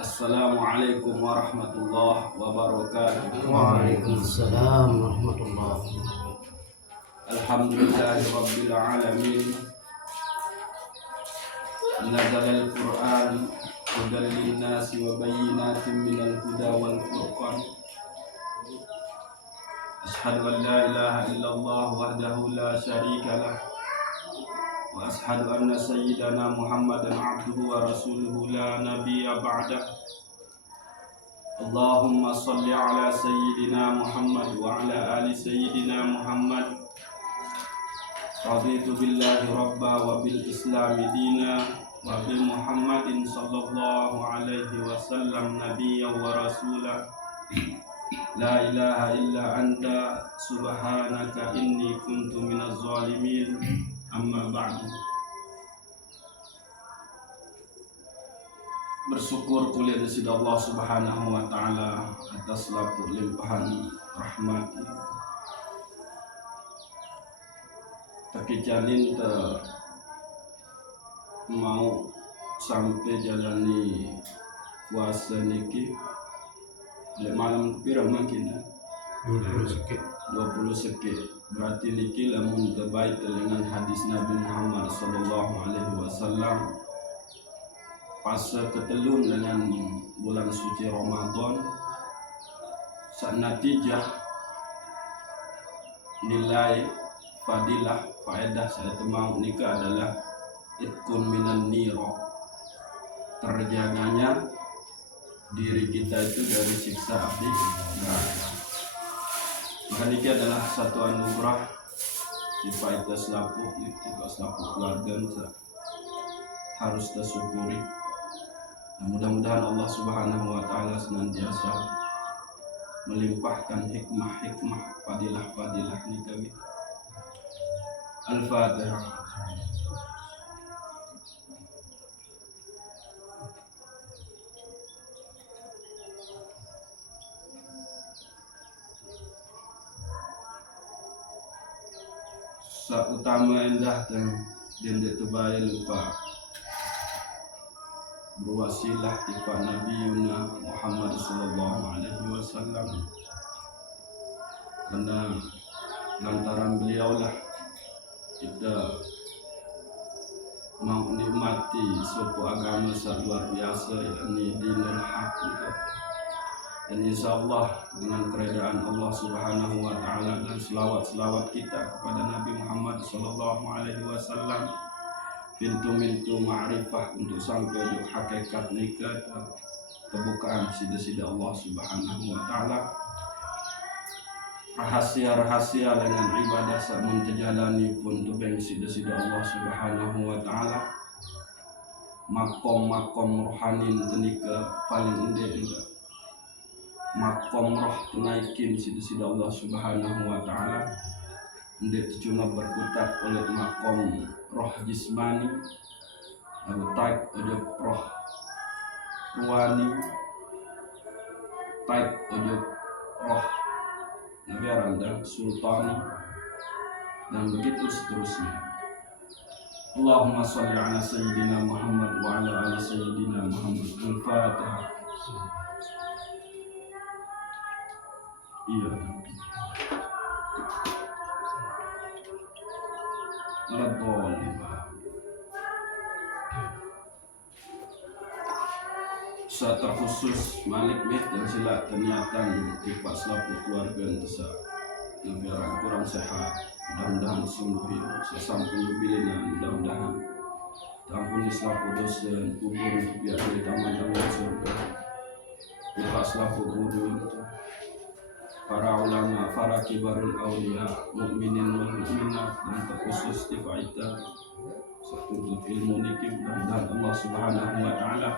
Assalamualaikum warahmatullahi wabarakatuh. Waalaikumsalam warahmatullahi wabarakatuh. Alhamdulillahi rabbil alamin. Nazalal Qur'an hudan linnasi wa bayyinatin minal huda wal furqan. Ashhadu an la ilaha illallah wahdahu la syarika lah. Wa ashhadu anna sayyidana Muhammadan abduhu wa rasuluhu la nabiyya ba'dah. Allahumma salli ala sayyidina Muhammad wa ala ali sayyidina Muhammad. Raditu billahi rabba wa bil islami dina wa bi Muhammadin sallallahu alaihi wasallam nabiyya wa rasula. La ilaha illa anta subhanaka inni kuntu minaz zalimin. Amma ba'du. Bersyukur kuliah dari Allah Subhanahu wa taala atas lapuk limpahan rahmat. Tapi jalin mau sampai jalani puasa niki lek malam pira makin 20 sekit. 20 sekit. Berarti niki lamun terbaik dengan hadis Nabi Muhammad sallallahu alaihi wasallam pas ketelun dengan bulan suci Ramadan. Saat natijah nilai fadilah faedah saya temau nikah adalah itkun minan niro, terjaganya diri kita itu dari siksa api neraka. Maka ini adalah satu anugerah supaya kita selapuk keluarga harus tersyukuri. Nah, mudah-mudahan Allah Subhanahu wa taala senantiasa melimpahkan hikmah-hikmah, fadilah-fadilah ini kami. Al-Fatihah. Utama indah dan dendek tebaya lupa berwasilah kepada Nabi Yuna Muhammad sallallahu alaihi wasallam, karena lantaran beliaulah kita mau menikmati suatu agama sangat luar biasa, yakni dinul haq. Dan insyaallah dengan keredaan Allah Subhanahu wa taala dan selawat-selawat kita kepada Nabi Muhammad sallallahu alaihi wasallam, pintu-pintu ma'rifah untuk sampai di hakikat nikah kebukaan sida-sida Allah Subhanahu wa taala. Rahasia-rahasia dengan ibadah samun terjalani pun tebeng sida-sida Allah Subhanahu wa taala. Makom-makom rohani tenika paling ende makom roh tunaikin sida-sida Allah Subhanahu wa taala. Ndek cuma berkutat oleh makom roh jismani, atau taik ojo roh ruani, taik ojo roh negara dan sultani, dan begitu seterusnya. Allahumma sholli ala sayyidina Muhammad wa ala ali sayyidina Muhammad. Al-Fatihah. Iya. Lebon. Secara khusus Malik Beh dan sila terniatan tipe selaku keluarga desa negara kurang sehat, mudah-mudahan sembuhin sesampun lebihan, mudah-mudahan tampuni selaku dosen kubur biar dari taman-taman surga. Tipe selaku guru para ulama, para kibarul awliya, mukminin wal mukminat, dan terkhusus tipe kita satu ilmu niki, mudah-mudahan Allah Subhanahu wa taala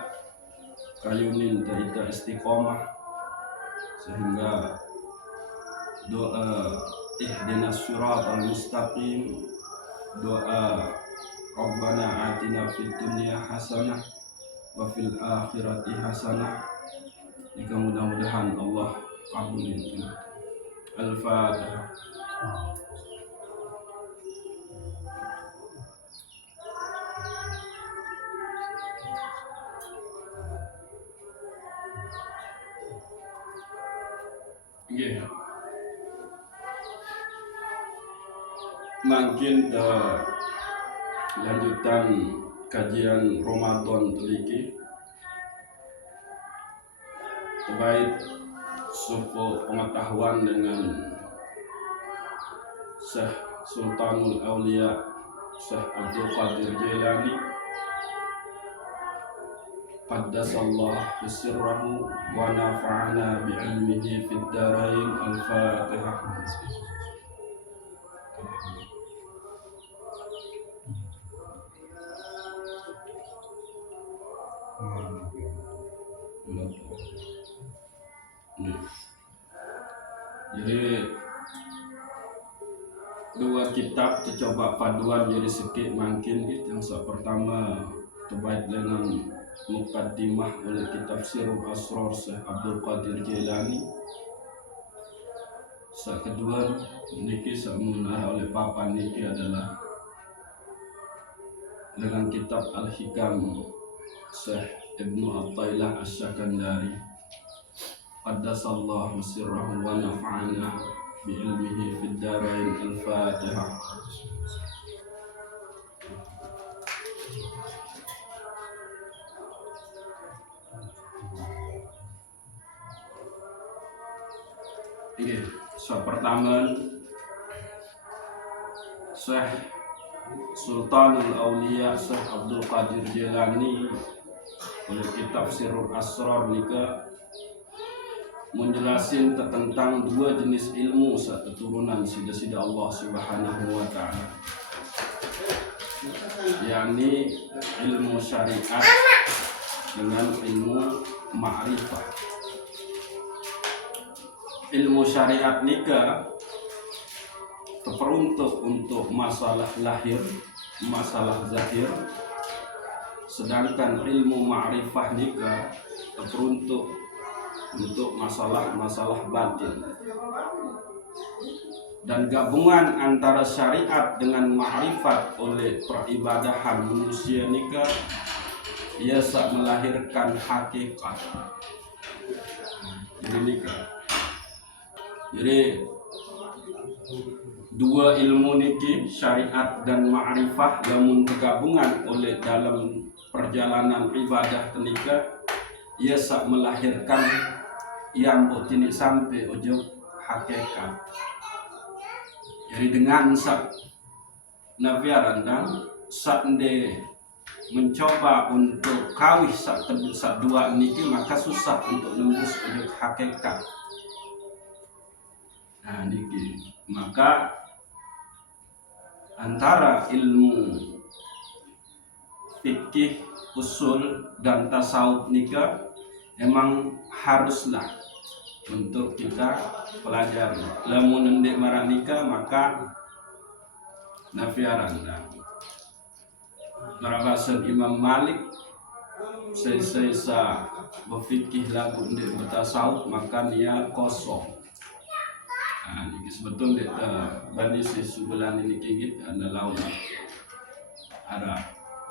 kayunin kita istiqomah sehingga doa ihdinas siratal mustaqim, doa Rabbana atina fid dunya hasanah wa fil akhirati hasanah, jika mudah-mudahan Allah kabulin. Al-Fatihah. Nggih. Mungkin lanjutan kajian Ramadan teliki terkait suku pengetahuan dengan Syekh Sultanul Aulia Syekh Abdul Qadir Jailani qaddasallahu sirrahu wa nafa'ana bi'ilmihi fid darain. Al-Fatihah. Jadi dua kitab tercoba paduan jadi sedikit mungkin gitu. Yang pertama terbaik dengan mukaddimah oleh kitab Sirul Asrar Syekh Abdul Qadir Jailani. Yang kedua niki samunah oleh Papa niki adalah dengan kitab Al-Hikam Syekh Ibnu Athaillah Asy-Syakandari. Qaddasallahu sirrahu wa nafa'ana bi'ilmihi fid darain. Al-Fatihah. Ini pertama Syekh Sultanul Aulia Syekh Abdul Qadir Jailani oleh kitab Sirul Asrar nika menjelasin tentang dua jenis ilmu keturunan sida-sida Allah Subhanahu wa taala, yakni ilmu syariat dengan ilmu ma'rifah. Ilmu syariat nika terperuntuk untuk masalah lahir, masalah zahir, sedangkan ilmu ma'rifah nika terperuntuk untuk masalah-masalah batin. Dan gabungan antara syariat dengan ma'rifat oleh peribadahan manusia nika biasa melahirkan hakikat. Jadi dua ilmu niki syariat dan ma'rifah namun bergabungan oleh dalam perjalanan ibadah tenika biasa melahirkan yang botini sampai ujung hakikat. Jadi dengan nafiaran dan sande mencoba untuk kawih sak dua niki maka susah untuk nembus ujung hakikat. Nah niki maka antara ilmu fikih, usul dan tasawuf nika emang haruslah untuk kita pelajari. Lamun ndek maranika maka nafiaran. Marabasan Imam Malik saya berfikih lagu ndek bertasawuf maka dia kosong. Nah, ini sebetulnya bani sebulan ini gigit adalah ada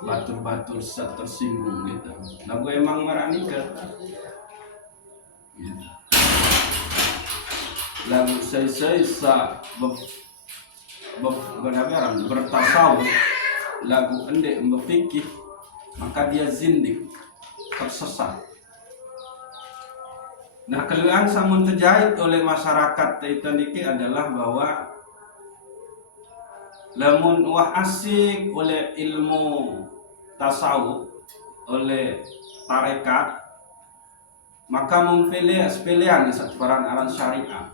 batur-batur tersinggung gitu. Lagu emang maranika. Gitu. Lagu saya bertasawuf, lagu endek berfikih, maka dia zindik, tersesat. Nah, keluhan samun terjahit oleh masyarakat niki adalah bahwa lamun wah asik oleh ilmu tasawuf, oleh tarekat, maka memilih sepelean di sebarang aran syariat.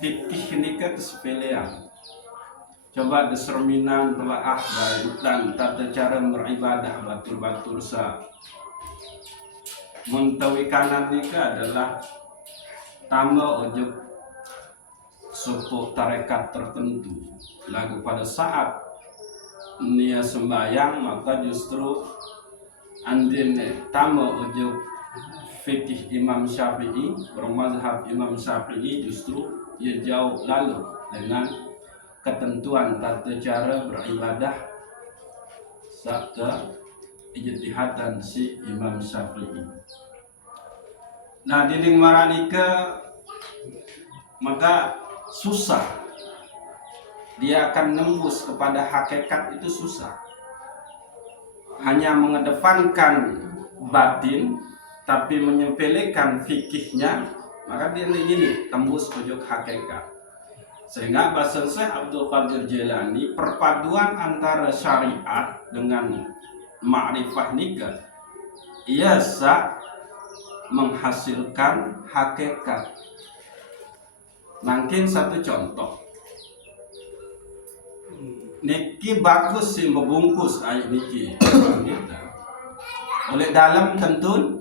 Fikih nika kesepelean. Coba deserminan telaah dan tata cara beribadah batur-batur Muntawi kanan nika adalah tambah ujuk suku tarekat tertentu. Lagu pada saat nia sembahyang maka justru andine tambah ujuk fikih Imam Syafi'i, bermazhab Imam Syafi'i justru ia jauh lalu dengan ketentuan tata cara beribadah serta ijtihadan si Imam Syafi'i. Nah, di maranika maka susah. Dia akan nembus kepada hakikat itu susah. Hanya mengedepankan batin tapi menyepelekan fikihnya, maka dia ini tembus ujung hakikat. Sehingga bahasa Syekh Abdul Qadir Jailani, perpaduan antara syariat dengan ma'rifah nikah biasa menghasilkan hakikat. Mungkin satu contoh, niki bagus sih membungkus air niki oleh dalam tentu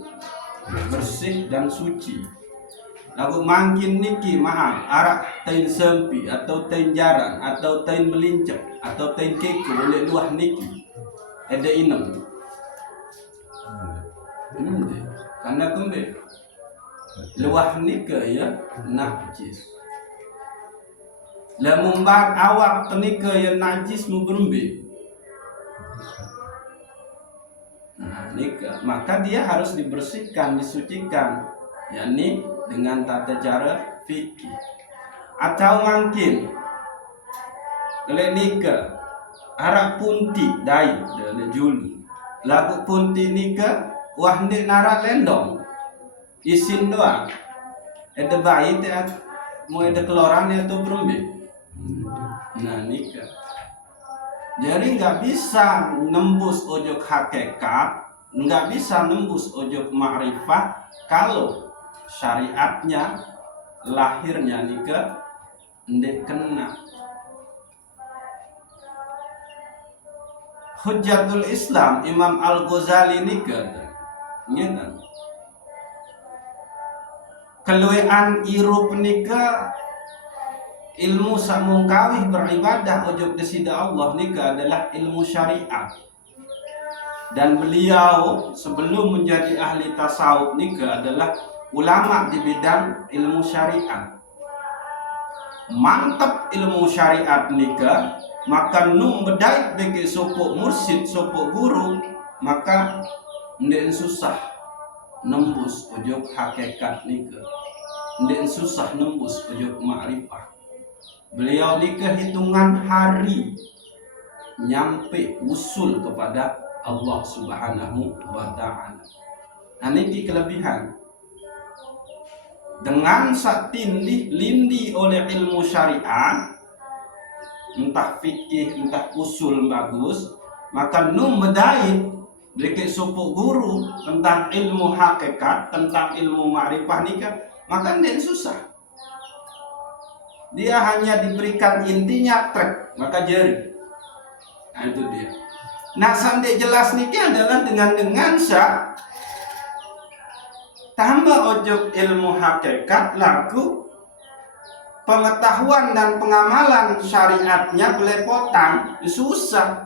bersih dan suci. Lagu makin niki mahal arak tain sempi atau tain jarang atau tain melincak atau tain keku oleh luah niki ada inem karena kumbe luah nika ya najis lamun bak awak tenika ya najis mu berumbi nika, maka dia harus dibersihkan, disucikan, yakni dengan tata cara fikih. Atau mungkin oleh nika arak punti dai dari juli lagu punti nika wah nik narak lendong isin doang ada bayi dia mau ada keluaran atau berumbi. Nah nika jadi nggak bisa nembus ojok hakikat, nggak bisa nembus ojok ma'rifah kalau syariatnya lahirnya nika ndek kena. Hujjatul Islam Imam Al-Ghazali nika ngeten. Keluean irup nika ilmu samungkawih beribadah ujub desida Allah nika adalah ilmu syariat. Dan beliau sebelum menjadi ahli tasawuf nika adalah ulama di bidang ilmu syariat. Mantap ilmu syariat nika, maka nung bedait bagi sopok mursid, sopok guru, maka ndek susah nembus ujub hakikat nika. Ndek susah nembus ujub ma'rifah. Beliau nikah hitungan hari nyampe usul kepada Allah Subhanahu wa ta'ala. Nah ini kelebihan. Dengan satindih lindi oleh ilmu syariat, entah fikih, entah usul bagus, maka num bedait beri supu guru tentang ilmu hakikat, tentang ilmu ma'rifah nikah, maka tidak susah. Dia hanya diberikan intinya trek, maka jari. Nah itu dia. Nah sampai jelas nikah adalah dengan sah tambah ojok ilmu hakikat laku pengetahuan dan pengamalan syariatnya belepotan susah.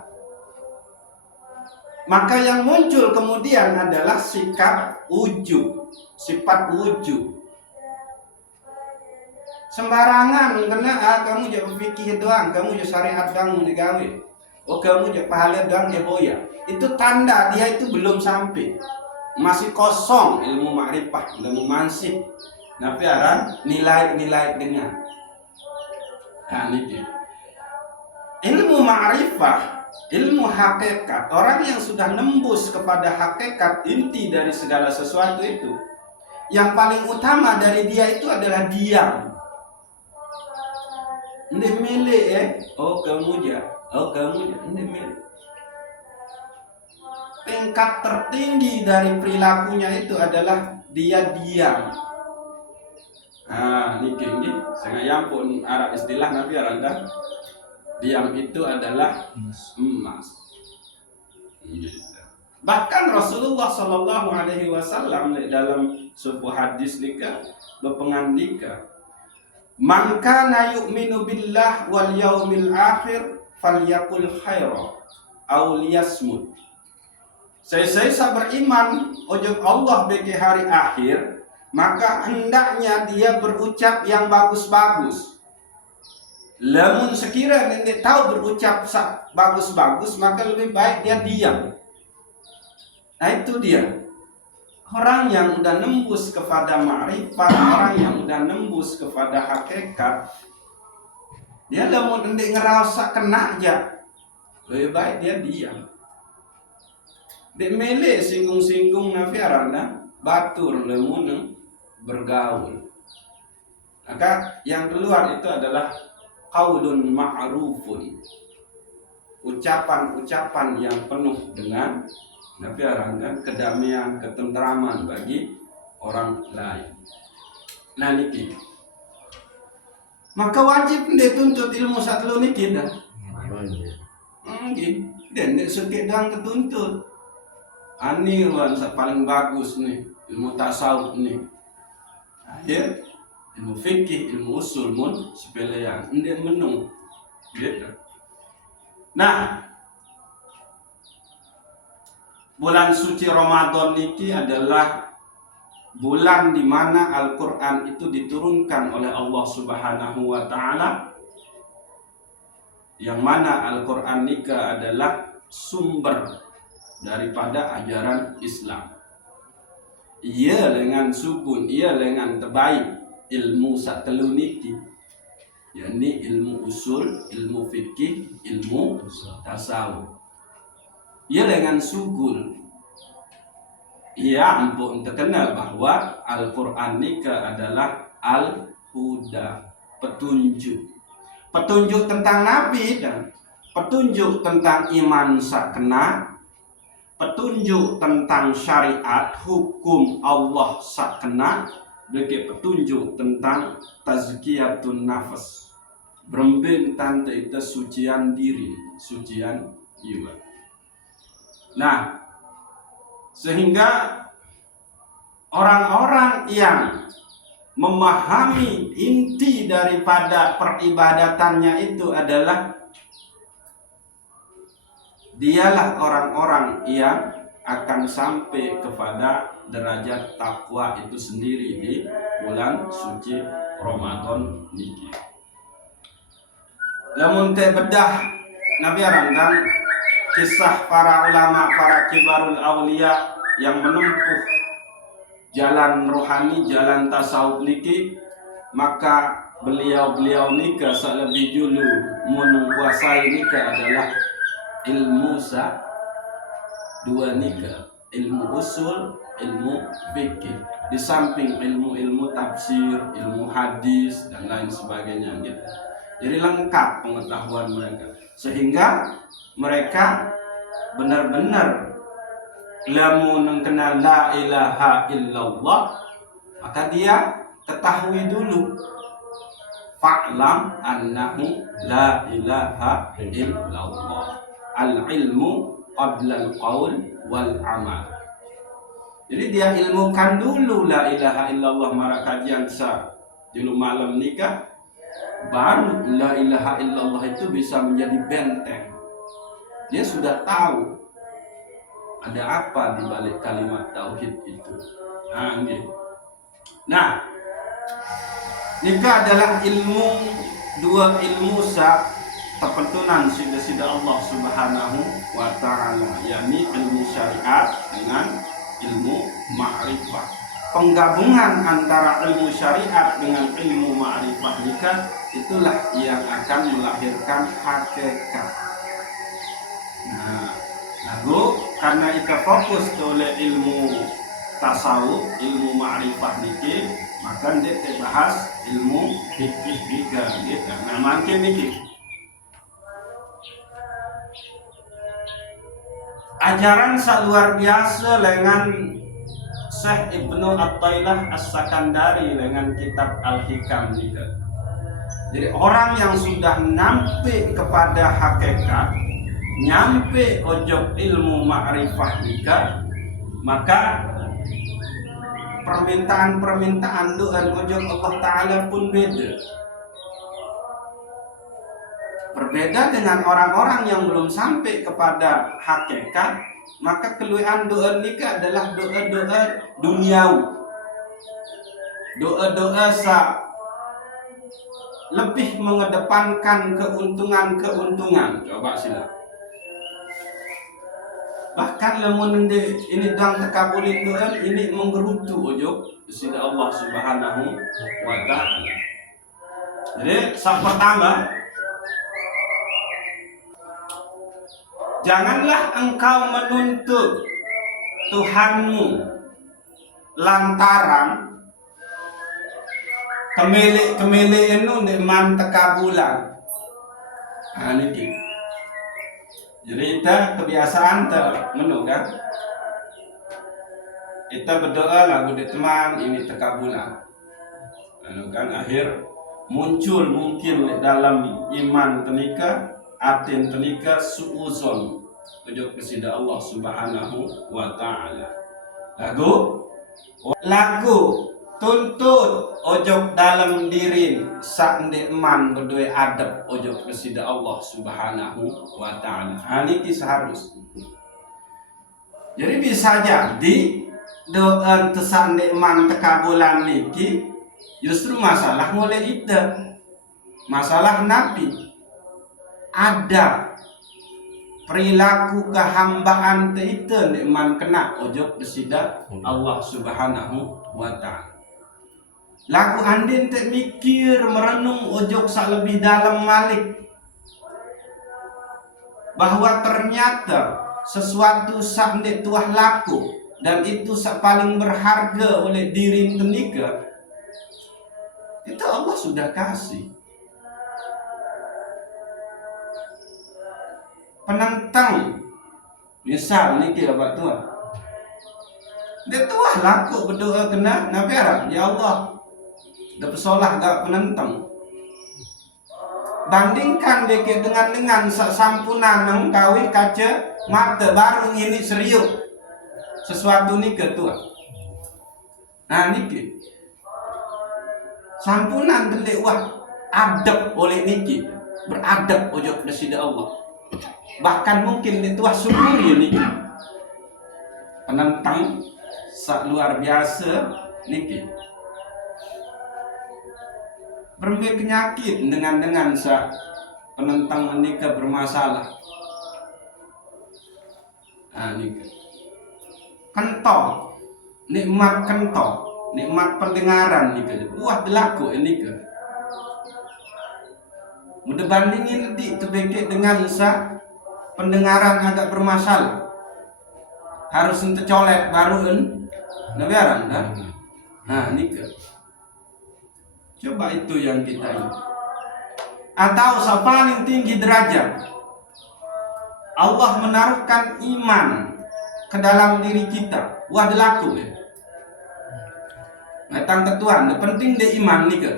Maka yang muncul kemudian adalah sikap ujub, sifat ujub. Sembarangan karena kamu jadi fikih doang, kamu jadi syariat doang digawe. Oh kamu jadi pahala doang boya. Itu tanda dia itu belum sampai. Masih kosong ilmu ma'rifah, ilmu mansib. Nah, piaran nilai-nilai dengan. Nah, ini. Ilmu ma'rifah, ilmu hakikat, orang yang sudah nembus kepada hakikat inti dari segala sesuatu itu, yang paling utama dari dia itu adalah diam. Ini milik oh kamu ya, ini milik. Tingkat tertinggi dari perilakunya itu adalah dia diam. Nah, ini saya pun arah istilah Nabi Aranda. Diam itu adalah emas. Bahkan Rasulullah Shallallahu Alaihi Wasallam dalam sebuah hadis nikah berpengandika, "Man kana yu'minu billah wal yaumil akhir falyaqul khaira aw liyasmut." Saya beriman ojok Allah bagi hari akhir, maka hendaknya dia berucap yang bagus-bagus. Lamun sekiranya dia tahu berucap bagus-bagus, maka lebih baik dia diam. Nah itu dia. Orang yang udah nembus kepada ma'rifat, orang yang udah nembus kepada hakikat, dia lamun ndek ngerasa kena aja, lebih baik dia diam. Dek mele singgung-singgung nafiarana batur lemun bergaul. Maka yang keluar itu adalah qaulun ma'rufun, ucapan-ucapan yang penuh dengan nafiarana kedamaian, ketentraman bagi orang lain. Nah niki, maka wajib dia tuntut ilmu satu niki dah. Mungkin dan dia sedang ketuntut. Ani wan paling bagus nih ilmu tasawuf nih. Ya, ilmu fikih, ilmu usul mun sepelean, dia menung. Gitu. Nah, bulan suci Ramadan ini adalah bulan di mana Al-Quran itu diturunkan oleh Allah Subhanahu wa Ta'ala, yang mana Al-Quran nika adalah sumber daripada ajaran Islam. Ia dengan sukun, ia dengan terbaik ilmu satelu niki, yakni ilmu usul, ilmu fikih, ilmu tasawuf. Ia dengan sukun, ia ampun terkenal bahwa Al-Quran nika adalah al-huda, petunjuk. Petunjuk tentang Nabi dan petunjuk tentang iman sakena, petunjuk tentang syariat, hukum Allah sakena, bagi petunjuk tentang tazkiyatun nafas, beremben tante itu sucian diri, sucian jiwa. Nah, sehingga orang-orang yang memahami inti daripada peribadatannya itu adalah dialah orang-orang yang akan sampai kepada derajat takwa itu sendiri di bulan suci Ramadan niki. Lamun teh bedah Nabi randang kisah para ulama, para kibarul aulia yang menempuh jalan rohani, jalan tasawuf niki, maka beliau-beliau nika selebih dulu menguasai nika adalah ilmu dua nika, ilmu usul, ilmu fikih, di samping ilmu tafsir, ilmu hadis dan lain sebagainya gitu. Jadi lengkap pengetahuan mereka, sehingga mereka benar-benar lamun kenal la ilaha illallah, maka dia ketahui dulu fa'lam annahu la ilaha illallah, al-ilmu qabla al-qaul wal amal. Jadi dia ilmukan dulu la ilaha illallah mara kajian sa dulu malam nikah, baru la ilaha illallah itu bisa menjadi benteng. Dia sudah tahu ada apa di balik kalimat tauhid itu. Nah, gitu. Nah, nikah adalah dua ilmu terpentunan sida Allah Subhanahu wa Ta'ala, yakni ilmu syariat dengan ilmu ma'rifah. Penggabungan antara ilmu syariat dengan ilmu ma'rifah nikah itulah yang akan melahirkan hakikat. Nah, lalu karena kita fokus oleh ilmu tasawuf, ilmu ma'rifah niki, maka dia bahas ilmu fikih juga gitu. Nah, makin niki ajaran luar biasa dengan Syekh Ibnu Athailah As-Sakandari dengan kitab Al-Hikam juga. Jadi orang yang sudah nyampe kepada hakikat, nyampe ojok ilmu ma'rifah juga, maka permintaan doa ojok Allah Ta'ala pun beda. Berbeda dengan orang-orang yang belum sampai kepada hakikat, maka keluhan doa nikah adalah doa-doa duniawi. Doa-doa lebih mengedepankan keuntungan-keuntungan. Coba sila. Bahkan lamun ini dang tekabulin tu kan ini menggerutu ojo sida Allah Subhanahu wa taala. Jadi yang pertama, janganlah engkau menuntut Tuhanmu lantaran kemele enu man tekabulan. Nah ini. Jadi kita kebiasaan menu kan. Kita berdoa lagu di teman ini tekabulan. Lalu kan akhir muncul mungkin dalam iman tenika, atin tenika suuzon ujuk kepada Allah Subhanahu wa taala. Lagu tuntut ojok dalam diri sak man berdua adab ojok kepada Allah Subhanahu wa taala. Ini seharusnya. Jadi bisa jadi doa tesan man tekabulan niki justru masalah mulai itu. Masalah nabi. Ada perilaku kehambaan itu man kena ojok kepada Allah Subhanahu wa taala. Lagu andin tak mikir merenung ojok sak lebih dalam malik bahwa ternyata sesuatu sak ndek tuah laku dan itu sak paling berharga oleh diri tenika itu Allah sudah kasih. Penentang misal niki apa tuah dia tuah laku berdoa kena nabi Arab ya Allah dah pesolah gak penentang. Bandingkan deket dengan sampunan nang kawi kaca mata baru ini serius sesuatu ni ketua. Nah niki sampunan telik wah adab oleh niki beradab ojok kepada Allah. Bahkan mungkin dituah syukuri niki penentang sak luar biasa niki. Berpenyakit dengan sa penentang nikah bermasalah. Nah, nikah. Kentong, nikmat kentong, nikmat pendengaran nikah. Wah berlaku nikah. Mudah bandingin di tebeke dengan sa pendengaran agak bermasalah. Harus ente colek baru nabiaran kan? Nah nikah. Coba itu yang kita ini. Atau paling tinggi derajat Allah menaruhkan iman ke dalam diri kita. Wah delaku ya. Datang ke Tuhan, penting deh iman nih kan.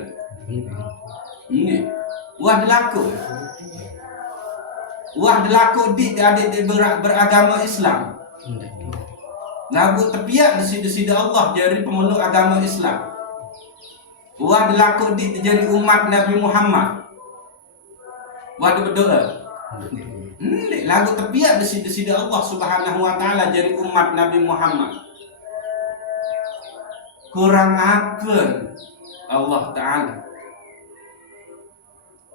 Ini. Wah delaku. Wah delaku di adik beragama Islam. Lagu tepiak desi Allah jadi pemeluk agama Islam. Wah berlaku di jadi umat Nabi Muhammad. Wah berdoa. Lagu tepiak desi Allah Subhanahu wa taala jadi umat Nabi Muhammad. Kurang apa Allah taala.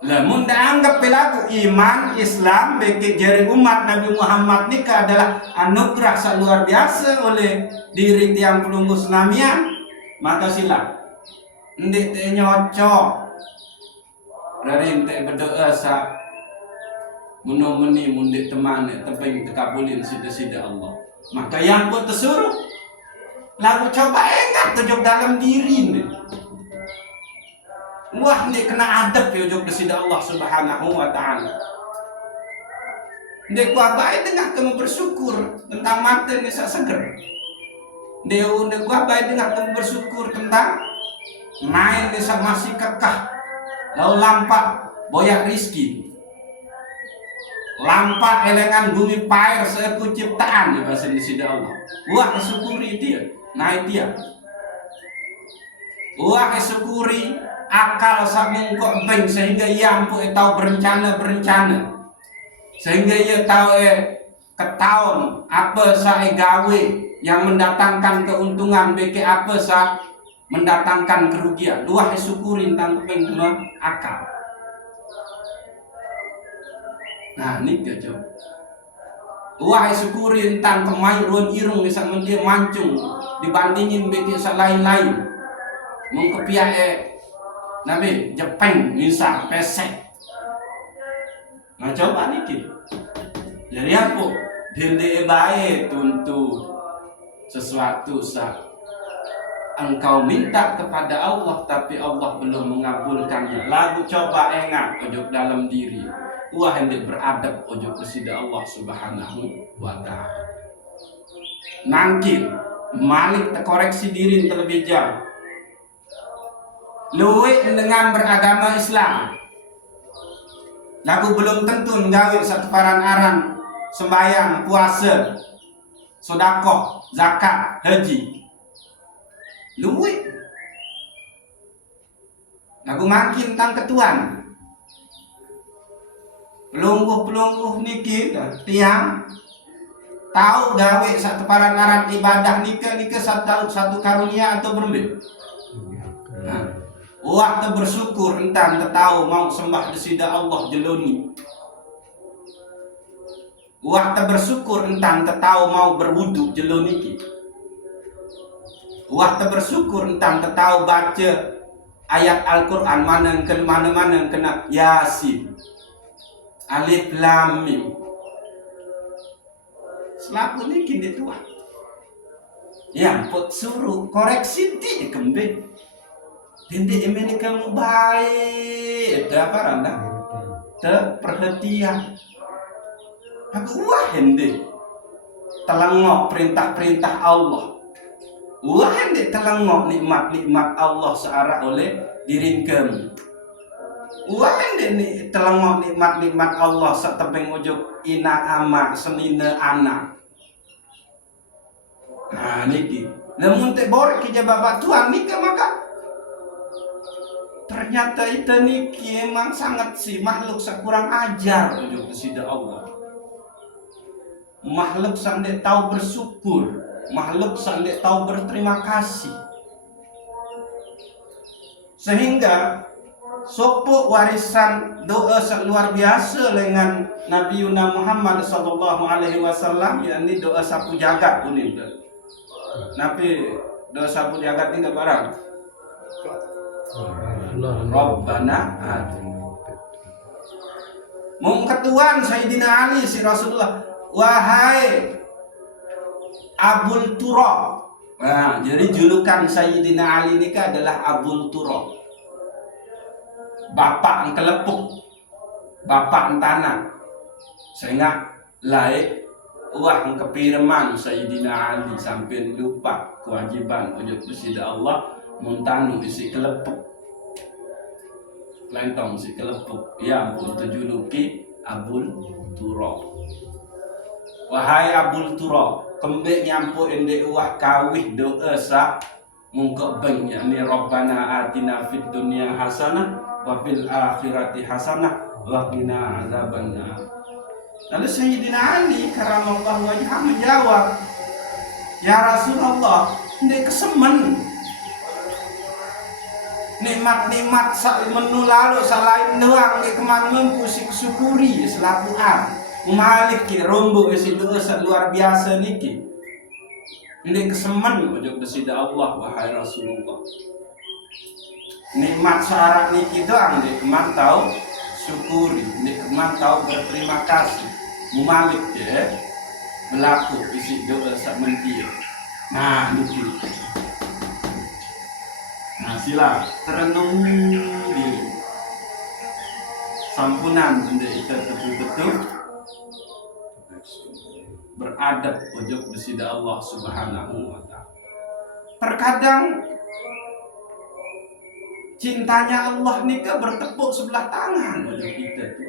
Lamun dianggap pelaku iman Islam bagi jadi umat Nabi Muhammad ni adalah anugerah luar biasa oleh diri tiang pelunggu Islamiah, maka silap. Ndik te nyocok dari te berdoa sa menumeni mundik teman tepeng tekabulin sida Allah. Maka yang pun tersuruh lalu coba enggak tujuk dalam diri ni. Wah ndik kena adab tujuk sida Allah Subhanahu wa taala. Ndik kuat baik dengan kamu bersyukur tentang mata ni seger. Ndik kuat baik dengan kamu bersyukur tentang main desa masih kekah, lalu lampak boyak rizki, lampak elengan bumi pair seku ciptaan di bahasa Indonesia Allah. Wah kesyukuri dia, naik dia. Wah kesyukuri akal samung kok beng sehingga ia ampu tahu berencana, sehingga ia tahu ketahuan apa saya gawe yang mendatangkan keuntungan bagi apa saya mendatangkan kerugian. Dua syukurin tentang kepentingan akal. Nah ini coba. Wahai syukuri entang kemai ruan irung bisa mendia mancung dibandingin beki lain-lain. Mengkepiak nabi Jepang misal pesek. Nah coba niki. Jadi apa? Dende baik tuntut sesuatu engkau minta kepada Allah tapi Allah belum mengabulkannya. Lagu coba ingat ojo dalam diri. Wah hendak beradab ojo kesida Allah Subhanahu wa ta'ala. Nangkir malik terkoreksi diri terlebih jauh. Luwih dengan beragama Islam. Lagu belum tentu nggawe satu paran-aran sembahyang, puasa, sedekah, zakat, haji. Luwih. Lagu makin tang ketuan. Pelungguh-pelungguh niki tiang tahu gawe satu paran-aran ibadah nika satu karunia atau berlebih. Nah, waktu bersyukur entan tahu mau sembah desida Allah jeloni. Waktu bersyukur entan tahu mau berwudu jeloni ki. Waktu bersyukur entan tahu baca ayat Al-Quran mana kena Yasin, Alif Lam Mim. Selaku ni kini tua. Yang pot suruh koreksi ti kembali. Dende emeni kamu baik. Ada apa randa? Perhatian. Aku wah hende. Telengok perintah-perintah Allah. Wah hende telengok nikmat-nikmat Allah searah oleh diri kamu. Wah hende telengok nikmat-nikmat Allah setepeng ujuk ina ama senina anak. Nah niki. Namun te borek ke bapak Tuhan nika maka ternyata itu niki emang sangat si makhluk sekurang ajar ujuk kesida Allah. Makhluk sandek tahu bersyukur, makhluk sandek tahu berterima kasih. Sehingga sopo warisan doa luar biasa dengan Nabi Muhammad sallallahu alaihi wasallam, yakni doa sapu jagat kuning. Nabi doa sapu jagat ini barang. Rabbana atina. Mengketuan Sayyidina Ali si Rasulullah, wahai Abul Turab. Nah, jadi julukan Sayyidina Ali ini adalah Abul Turab. Bapak yang kelepuk, bapak yang tanah. Sehingga laik wah kepirman Sayyidina Ali sampai lupa kewajiban ujud besida Allah muntanu isi kelepuk. Lentong si kelepuk. Ya ampun itu juluki Abul Turab. Wahai Abul Turab, kembali nyampu ende uah kawih doa sa mungkok beng yakni Rabbana atina fid dunya hasanah wa fil akhirati hasanah wa qina azabannar. Lalu Sayyidina Ali karamallahu wajhah menjawab, ya Rasulullah, ndek kesemen nikmat-nikmat menu lalu selain doang ndek keman mampu syukuri selaku Malik ki rombo isi doa luar biasa niki. Ndek kesemen ujug besida Allah wahai Rasulullah. Nikmat syarat niki doang ndek keman tahu syukuri, ndek keman tahu berterima kasih. Malik ya berlaku isi doa sak mentia. Nah niki. Nah sila terenung di sampunan ndek itu betul-betul beradab ujug besida Allah Subhanahu wa ta'ala. Terkadang cintanya Allah nika bertepuk sebelah tangan ujug kita tuh.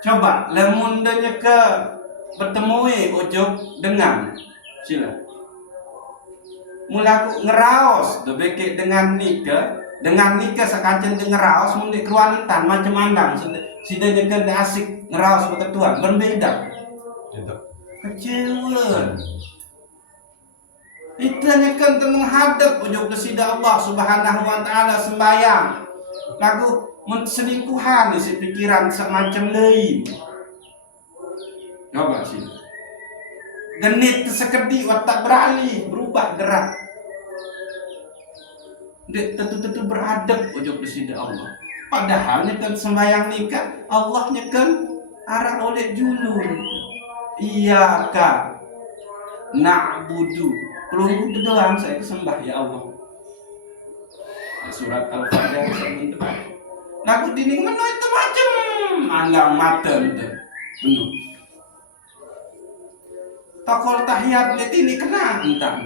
Coba lamun ke bertemu ujug dengan sila. Mulaku ngeraos debeke dengan nika sakajen ngeraos mun dikeruanitan macam mandang sida nyekel asik ngeraos beketuan berbeda. Kecewa. Itu nyekel menghadap ujug besida Allah Subhanahu wa ta'ala sembahyang. Lagu mun selingkuhan isi pikiran semacam lain. Coba sih. Genit sekedip watak beralih, berubah gerak. Dia tentu-tentu beradab ujung kesida Allah. Padahal nyekan sembahyang nikah, Allah nyekan arah oleh julur. Iyaka na'budu. Peluru doang saya sembah ya Allah. Surat Al-Fatihah saya mentebat. Lagu dinding menu itu macam andang mata itu. Menu. Takol tahiyat lihat ini kena entah.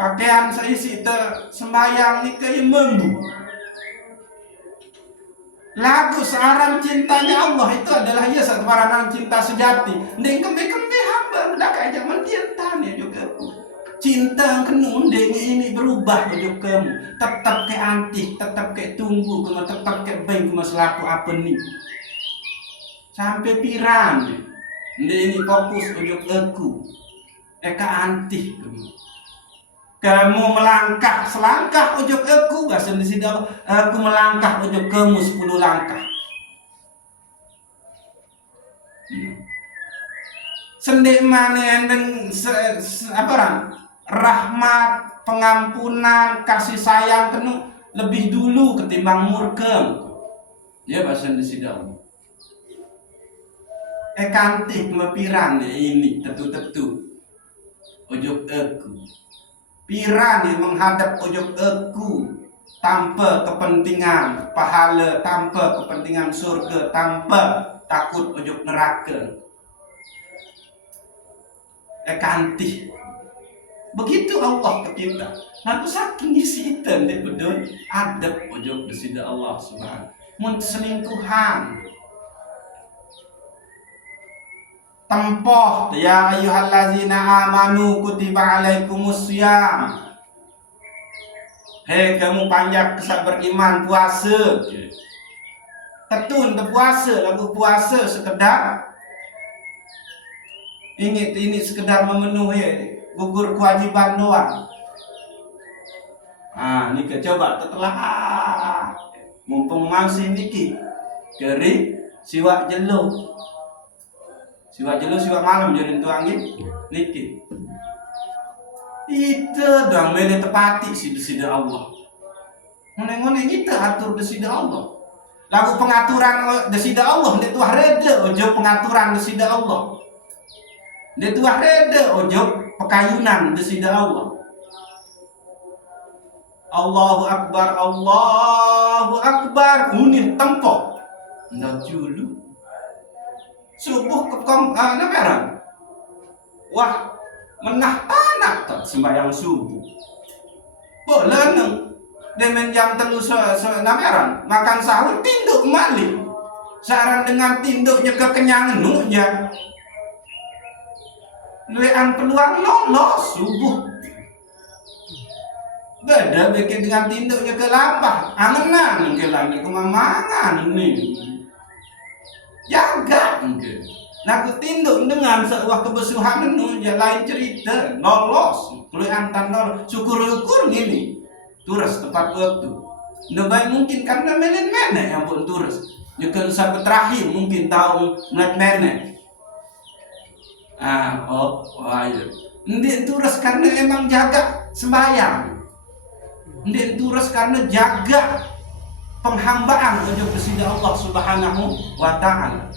Pakaian saya isi sembahyang ni kayak membu. Lagu searang cintanya Allah itu adalah ya satu paranan cinta sejati. Ndeng kembe hamba udah kayak zaman tanya juga. Cinta kenun ndeng ini berubah ujung kamu. Tetap kayak antik, tetap kayak tunggu, kamu tetap kayak baik kamu selaku apa nih. Sampai piran. Ndeng ini fokus ujung aku. Eka antik kamu. Kamu melangkah selangkah ujung aku, bahasa di sini aku melangkah ujung kamu 10 langkah. Sendiri mana yang rahmat, pengampunan, kasih sayang penuh lebih dulu ketimbang murka. Ya bahasa di sini. Kantih mepiran ini tentu ujung aku. Piran yang menghadap ujung aku tanpa kepentingan pahala, tanpa kepentingan surga, tanpa takut ujung neraka. Kantih. Begitu Allah ke kita. Lalu saking disitan dia betul adab ujung desida Allah Subhanahu. Mun selingkuhan. Tempoh ya ayyuhallazina amanu kutiba alaikumusiyam. Hei kamu panjang kesak beriman puasa. Tetun berpuasa lagu puasa sekedar ini sekedar memenuhi gugur kewajiban doang. Ini coba setelah mumpung masih niki dari siwak jelo. Siwak jelo siwak malam jadi tuang niki. Itu dong mele tepati sida Allah. Ngene-ngene kita atur desida Allah. Lagu pengaturan desida Allah dia tuah reda ojo pengaturan desida Allah. Dia tuah reda ojo pekayunan desida Allah. Allahu Akbar unin tempo. Ndak julu. Subuh ke nameran. Wah, menah tanak tak sembahyang subuh. Boleh neng. Demen jam telu nameran. Makan sahur tinduk malik. Saran dengan tinduknya kekenyangan nunya. Luean peluang lolos subuh. Beda bikin dengan tinduknya ke lapah. Angenan ke langit kemamangan ini. Jaga mungkin. Nah tinduk dengan sebuah kebesuhan itu ya lain cerita. Lolos. Keluhan tandol syukur-syukur ini. Turus tepat waktu. Nggak mungkin karena menen-menen yang pun turus. Juga sampai terakhir mungkin tahu menen-menen. Ayo. Ndik turus karena emang jaga sembahyang. Ndik turus karena jaga penghambaan untuk kesida Allah Subhanahu wa ta'ala.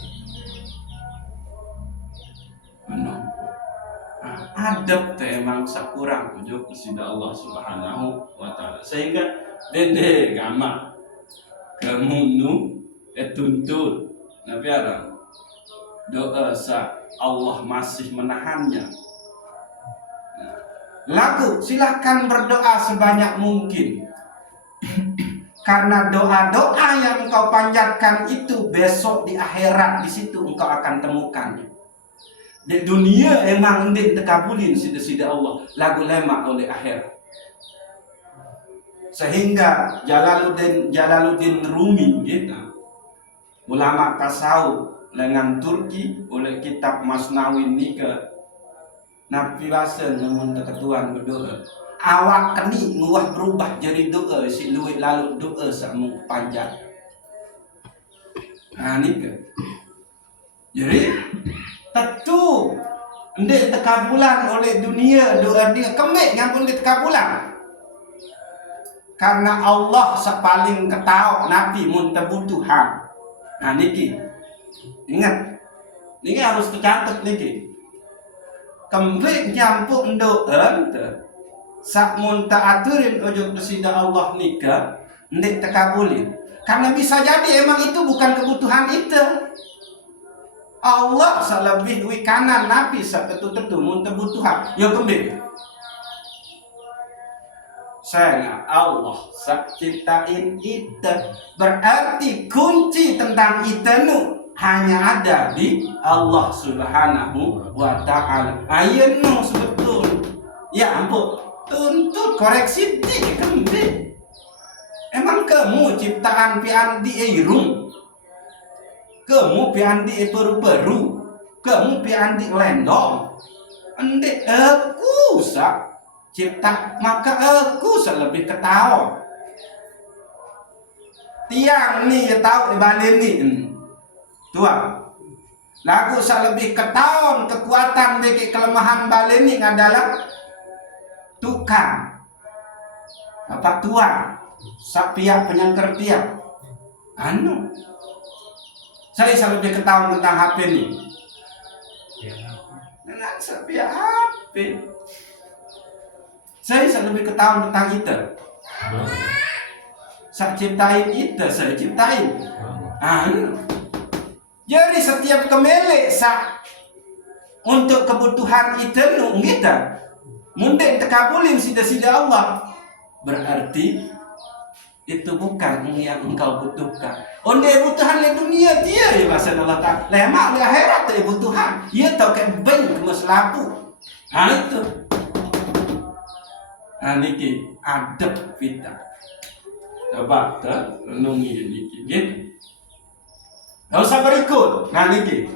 Adab teh emang sakurang untuk kesida Allah Subhanahu wa ta'ala. Sehingga dede gama kemunu tuntut nabi arang doa sa Allah masih menahannya. Laku silahkan berdoa sebanyak mungkin. Karena doa-doa yang engkau panjatkan itu besok di akhirat di situ engkau akan temukannya. Di dunia emang ndin tekabulin sida-sida Allah lagu lemak oleh akhirat. Sehingga Jalaluddin Rumi gitu. Ulama tasawuf dengan Turki oleh kitab Masnawi Nika Nabi Wasan namun ketuan berdoa. awak keni nguah berubah jadi doa si luit lalu doa sama panjang. Ni ke. Jadi tentu ndek terkabulan oleh dunia doa dia kemik ngampun ndek terkabulan. Karena Allah sepaling ketahu Nabi mun terbutuhan. Niki. Ingat. Niki harus tercatat niki. Kembik nyampuk doa sak mun ta'aturin ojo kesida Allah nika ndek terkabulin. Karena bisa jadi emang itu bukan kebutuhan itu. Allah selebih wikanan Nabi seketu-tetu mun kebutuhan. Yo kembali. Saya Allah sak ciptain itu berarti kunci tentang itu hanya ada di Allah Subhanahu wa Ta'ala. Ayeuna sebetul. Ya ampun, tuntut koreksi dik kembali. Emang kamu ciptaan piandi irung, kamu piandi peru-peru, kamu piandi lendong. Ande aku sak cipta maka aku lebih ketahuan. Tiang ni ya tahu di balik ni, tuan. Lagu lebih ketahuan kekuatan bagi kelemahan balik ni adalah tukang apa tuan. Sapiak penyangker tiap. Saya lebih ketahuan tentang HP ni. Dengan sapiak HP. Saya lebih ketahuan tentang itu. Saya ciptain itu, saya ciptain. Jadi setiap kemelek untuk kebutuhan itu kita mungkin terkabulin sida-sida Allah. Berarti itu bukan yang engkau butuhkan. Onde butuhan di dunia dia ya bahasa Allah Ta'ala. Lemak di akhirat dia butuhan. Ia tahu kan ben kemas lapu. Itu. Niki adab kita. Coba renungi niki. Gitu. Gak usah berikut. Niki.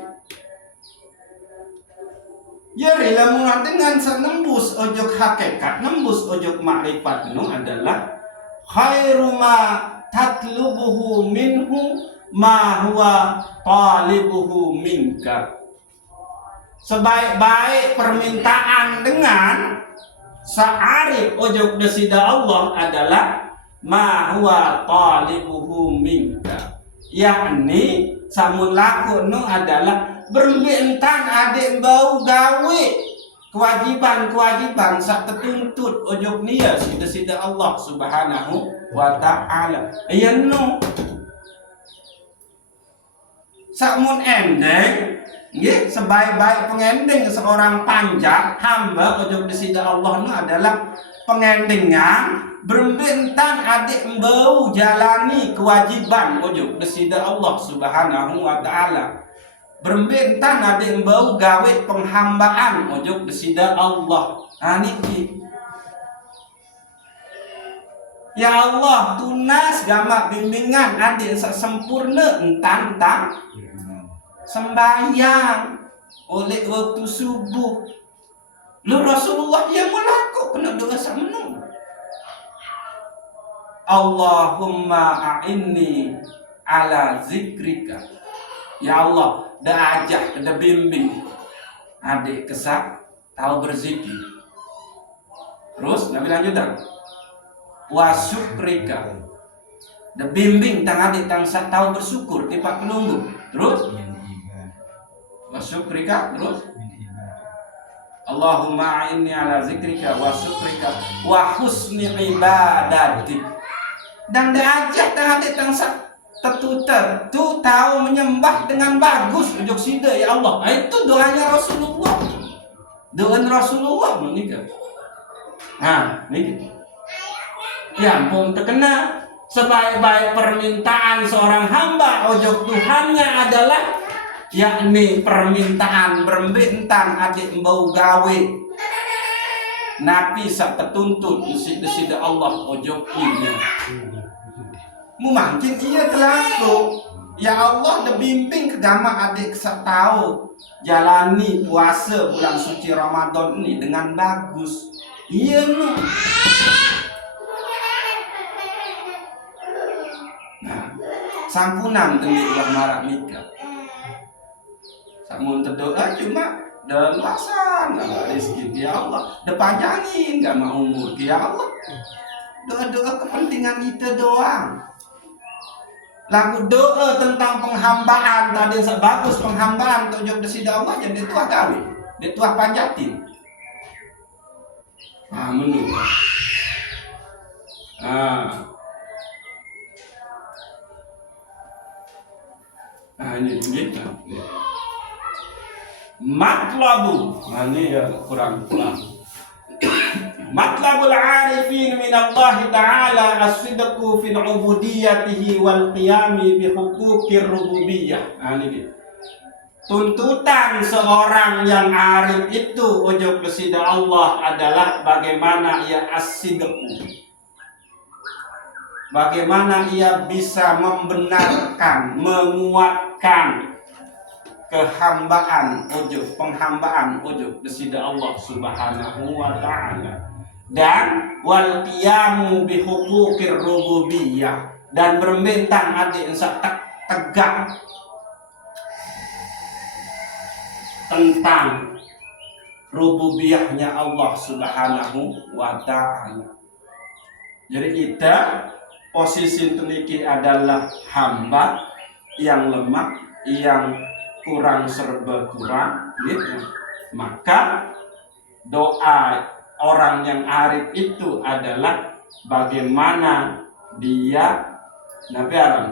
Ya lamun dengan senembus ojok hakikat, nembus ojok makrifat itu adalah khairu ma tatlubuhu minhu ma huwa talibuhu minka. Sebaik-baik permintaan dengan sa'arif ojok desida Allah adalah ma huwa talibuhu minka. Yakni samun laku nu adalah bermintaan adik bau gawe kewajiban sak tertuntut ojok nia sida Allah Subhanahu wa Ta'ala. Ayenno sakmun endeng nggih sebaik-baik pengending seorang panjat hamba ojok sida Allah nu adalah pengendingan bermintaan adik bau jalani kewajiban ojok sida Allah Subhanahu wa Ta'ala. Bermintaan adik bau gawe penghambaan ojok desida Allah. Niki. Ya Allah tunas gamak bimbingan adik sempurna entang sembahyang oleh waktu subuh. Lu Rasulullah yang melaku kena doa samenu. Allahumma a'inni ala zikrika. Ya Allah dah ajak, dah bimbing adik kesak tahu berzikir. Terus Nabi lanjutkan wa syukrika, dah bimbing tang adik tang tahu bersyukur tipak penunggu. Terus wa syukrika, terus Allahumma inni ala zikrika wa syukrika wa husni ibadatik. Dan dah ajak tang adik tang tertuter tu tahu menyembah dengan bagus ujuk sida ya Allah. Itu doanya Rasulullah. Doa Rasulullah menikah. Nih. Ya ampun terkena sebaik-baik permintaan seorang hamba ojok Tuhannya adalah yakni permintaan bermintaan adik bau gawe. Nabi sak tertuntut sida Allah ojoknya. Mungkin ia terlaku. Ya Allah dah bimbing ke gama adik setahun jalani puasa bulan suci Ramadan ini dengan bagus. Iya no. Nah, sampunan telik ulah marak nikah. Samun terdoa cuma dalam lasan rezeki ya Allah, depanjangin gak mau umur ya Allah. Doa-doa kepentingan kita doang. Lagu doa tentang penghambaan tadi sebagus penghambaan tujuh desida Allah jadi tuah kali, dia tuah panjatin. Nah, menurut. Ini gitu. Matlabu, ini ya kurang. Matlabul arifin min Allah Ta'ala as-sidqu fil ubudiyyatihi wal qiyami bi huquqir rububiyyah. Ini dia. Tuntutan seorang yang arif itu ujub kesida Allah adalah bagaimana ia as-sidqu. Bagaimana ia bisa membenarkan, menguatkan kehambaan ujub, penghambaan ujub kesida Allah Subhanahu wa Ta'ala, dan wal qiyamu bi huquqir rububiyyah, dan berbentang hati tegak tentang rububiyahnya Allah Subhanahu wa Ta'ala. Jadi kita posisi teniki adalah hamba yang lemah, yang kurang serba kurang, gitu. Maka doa orang yang arif itu adalah bagaimana dia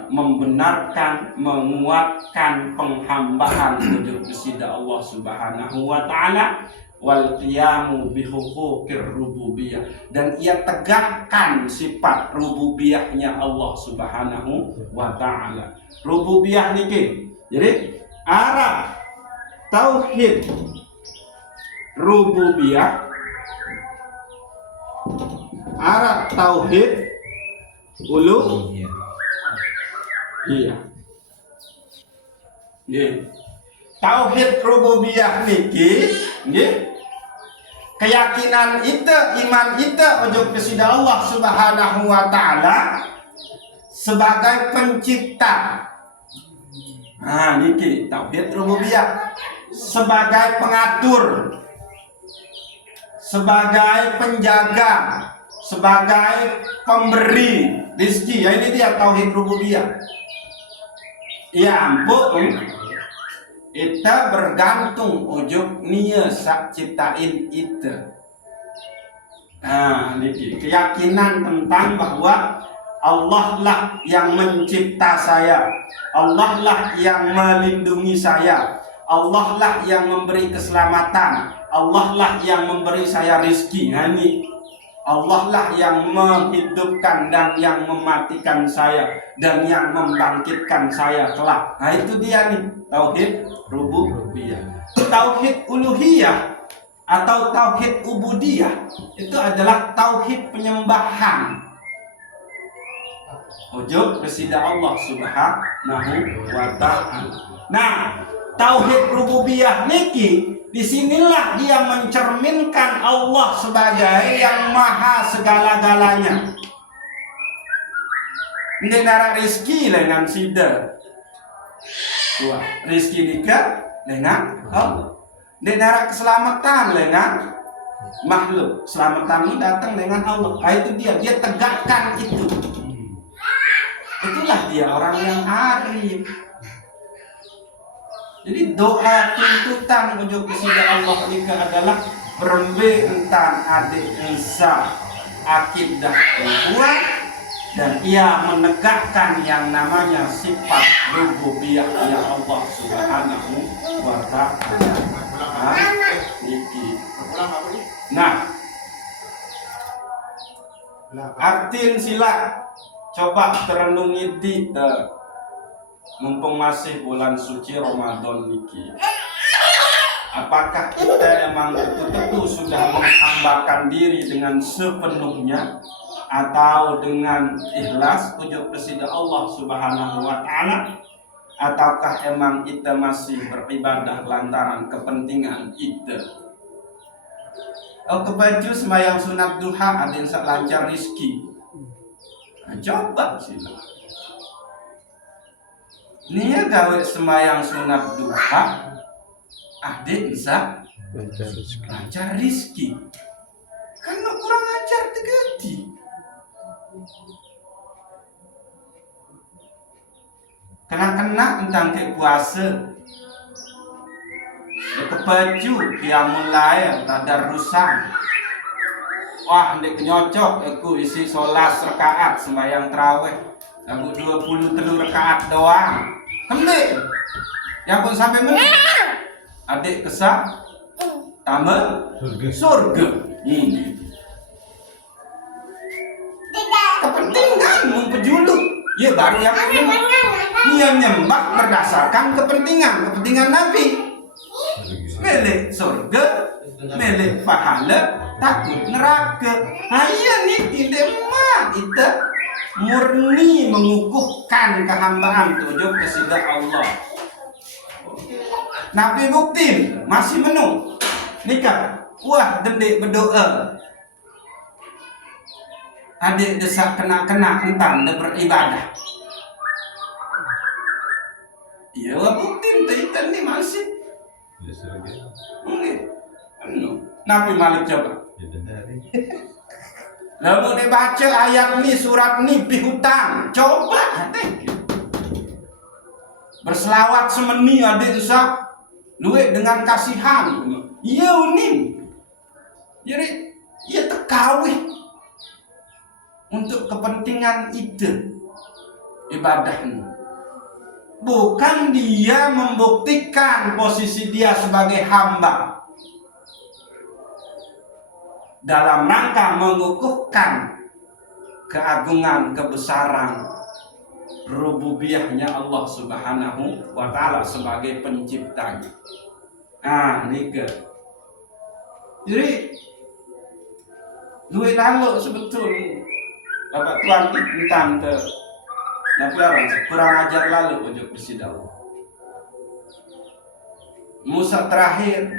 membenarkan, menguatkan penghambaan wujud kepada Allah Subhanahu wa Ta'ala wal qiyamu bi huquqir rububiyyah, dan ia tegakkan sifat rububiyahnya Allah Subhanahu wa Ta'ala. Rububiyah niki jadi arah tauhid rububiyah, arah tauhid uluhiyah. Tauhid rububiyah niki nggih, keyakinan kita, iman kita ujub kepada Allah Subhanahu wa Ta'ala sebagai pencipta. Nah, niki tauhid rububiyah, sebagai pengatur, sebagai penjaga, sebagai pemberi rezeki. Ya, ini dia tauhid rububiyah. Ya ampun, kita bergantung ujub nia sak ciptain kita. Nah, niki keyakinan tentang bahwa Allah lah yang mencipta saya, Allah lah yang melindungi saya, Allah lah yang memberi keselamatan, Allah lah yang memberi saya rezeki. Nah, ini Allah lah yang menghidupkan dan yang mematikan saya dan yang membangkitkan saya kelak. Nah, itu dia nih tauhid rububiyah. Tauhid uluhiyah atau tauhid ubudiyah itu adalah tauhid penyembahan ujub kepada Allah Subhanahu wa Ta'ala. Nah, tauhid rububiyah niki disinilah dia mencerminkan Allah sebagai yang maha segala-galanya. Ini nara rizki dengan sida. Wah, rizki nikah dengan Allah. Ini nara keselamatan dengan makhluk. Selamatan ini datang dengan Allah. Nah, itu dia tegakkan itu. Itulah dia orang yang arif. Jadi doa tuntutan ujub kepada Allah ini adalah berembe entan adik ensa akidah yang kuat, dan ia menegakkan yang namanya sifat rububiyahnya Allah Subhanahu wa Ta'ala. Nah, artin sila coba terenungi di mumpung masih bulan suci Ramadan niki. Apakah kita emang betul-betul sudah menghambakan diri dengan sepenuhnya atau dengan ikhlas ujub kepada Allah Subhanahu wa Ta'ala, ataukah emang kita masih beribadah lantaran kepentingan kita? kebaju sembahyang sunat duha ada yang lancar rizki. Coba sila. Nia gawe sembahyang sunat duha adik bisa lancar rizki. Karena kurang ajar tegati. Kena tentang ke puasa. Kebaju qiyamul lail tadarrusan. Wah, ndek nyocok aku isi 11 rakaat sembahyang tarawih. Aku 23 rakaat doang. Kembali. Yang pun sampai menit. Adik kesah tambah surga. Ini. Kepentingan mempejuluk. Ya baru yang ini. Dia nyembah berdasarkan kepentingan Nabi. Milik surga, milik pahala, takut neraka. Ayah ni tidak mah kita murni mengukuhkan kehambaan tujuh kepada Allah. Nabi bukti masih menung nikah. Wah, dendek berdoa. Adik desak kena entam dia beribadah. Ya, bukti kita ni masih. Nabi Malik coba. Lalu dibaca ayat ni, surat ni di hutan. Coba berselawat semeni adik usah luwe dengan kasihan. Iya unin. Jadi ia terkawih untuk kepentingan itu ibadah ini. Bukan dia membuktikan posisi dia sebagai hamba dalam rangka mengukuhkan keagungan, kebesaran rububiyahnya Allah Subhanahu wa ta'ala sebagai penciptanya. Nika. Jadi duit lalu sebetulnya Bapak Tuan tentang ke Nabi orang kurang ajar lalu ujuk bersidang. Musa terakhir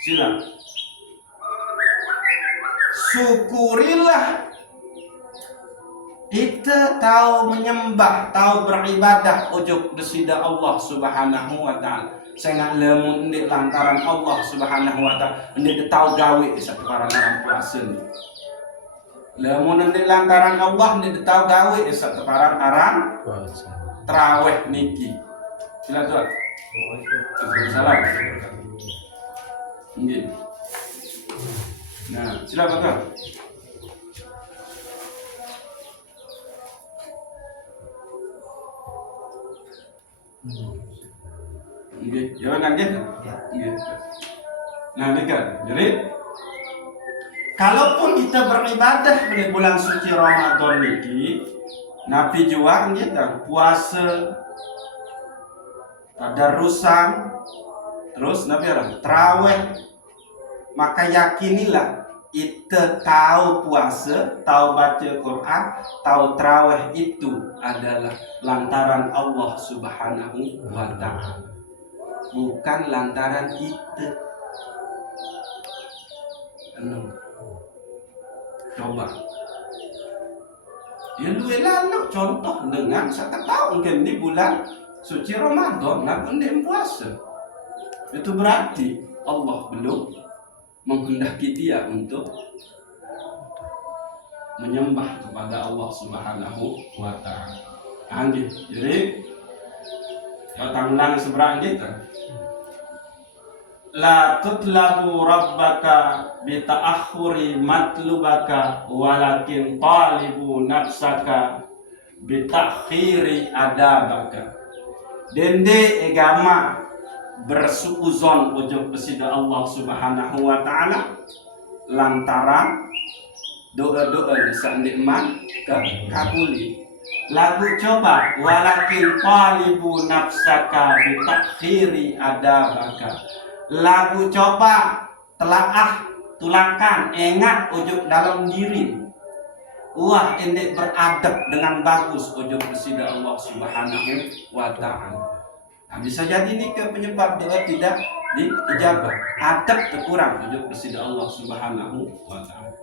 sila. Syukurilah kita tahu menyembah, tahu beribadah ujuk besida Allah Subhanahu wa ta'ala. Saya nak lemun ndik lantaran Allah Subhanahu wa ta'ala ndik tahu gawe satu orang puasa ni. Lemun ndik lantaran Allah ndik tahu gawe satu orang tarawih niki. Sila tuan. Salam. Nggih. Nah, sila tuan. Nggih, jangan nggih. Nggih. Nah, dekat. Jadi kalaupun kita beribadah di bulan suci Ramadan ini, Nabi juga kita puasa, tadarrusan, terus Nabi tarawih, maka yakinilah kita tahu puasa, tahu baca Quran, tahu tarawih itu adalah lantaran Allah Subhanahu wa ta'ala, bukan lantaran kita. Coba yang dua lalu contoh dengan saya tahu mungkin di bulan suci Ramadan lalu dia puasa, itu berarti Allah belum menghendaki dia untuk menyembah kepada Allah Subhanahu wa ta'ala. Jadi datang ulang seberang kita. La tutlabu rabbaka bita'akhuri matlubaka walakin talibu nafsaka bitakhiri adabaka. Dende agama bersuuzon ujung pesida Allah Subhanahu wa ta'ala lantaran doa-doa bisa nikmat kabuli. Lagu coba walakin talibu nafsaka bitakhiri adabaka. Lagu coba telaah tulakan ingat ujuk dalam diri. Wah, ini beradab dengan bagus ujuk bersida Allah Subhanahu wa ta'ala. Nah, bisa jadi ini ke penyebab dia tidak diijabah. Adab terkurang ujuk kesida Allah Subhanahu wa taala.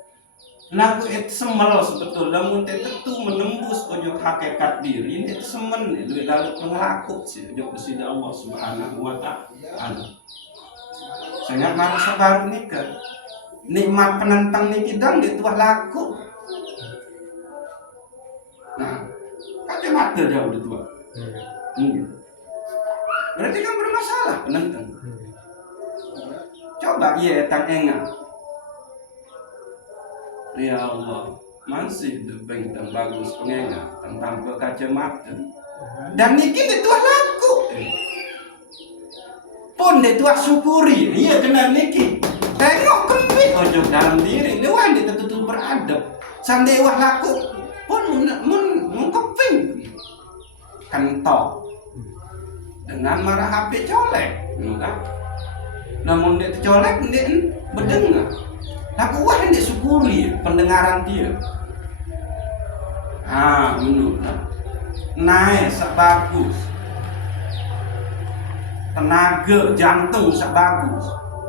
Lagu itu semel sebetul namun tentu menembus ujuk hakikat diri ini itu semen itu lalu pengelaku sih ujuk kesida Allah Subhanahu wa taala. Sangat marah sabar nikah. Nikmat penentang niki dang di tuah laku. Nah, kacamata jauh di tua. Berarti kan bermasalah penentang. Coba iya tang enga. Ya Allah, masih debeng tang bagus pengenga tang tampil kacamata. Dan niki di tua laku. Pun di tua syukuri, iya kena niki. Tengok kembali ojo dalam diri, ini wah dia tentu beradab. Sandai wah laku pun mengkeping kentok dengan marah HP colek, enggak? Namun dia colek dia berdengar. Laku wah dia syukuri pendengaran dia. Menurut naik sebagus tenaga jantung sebagus.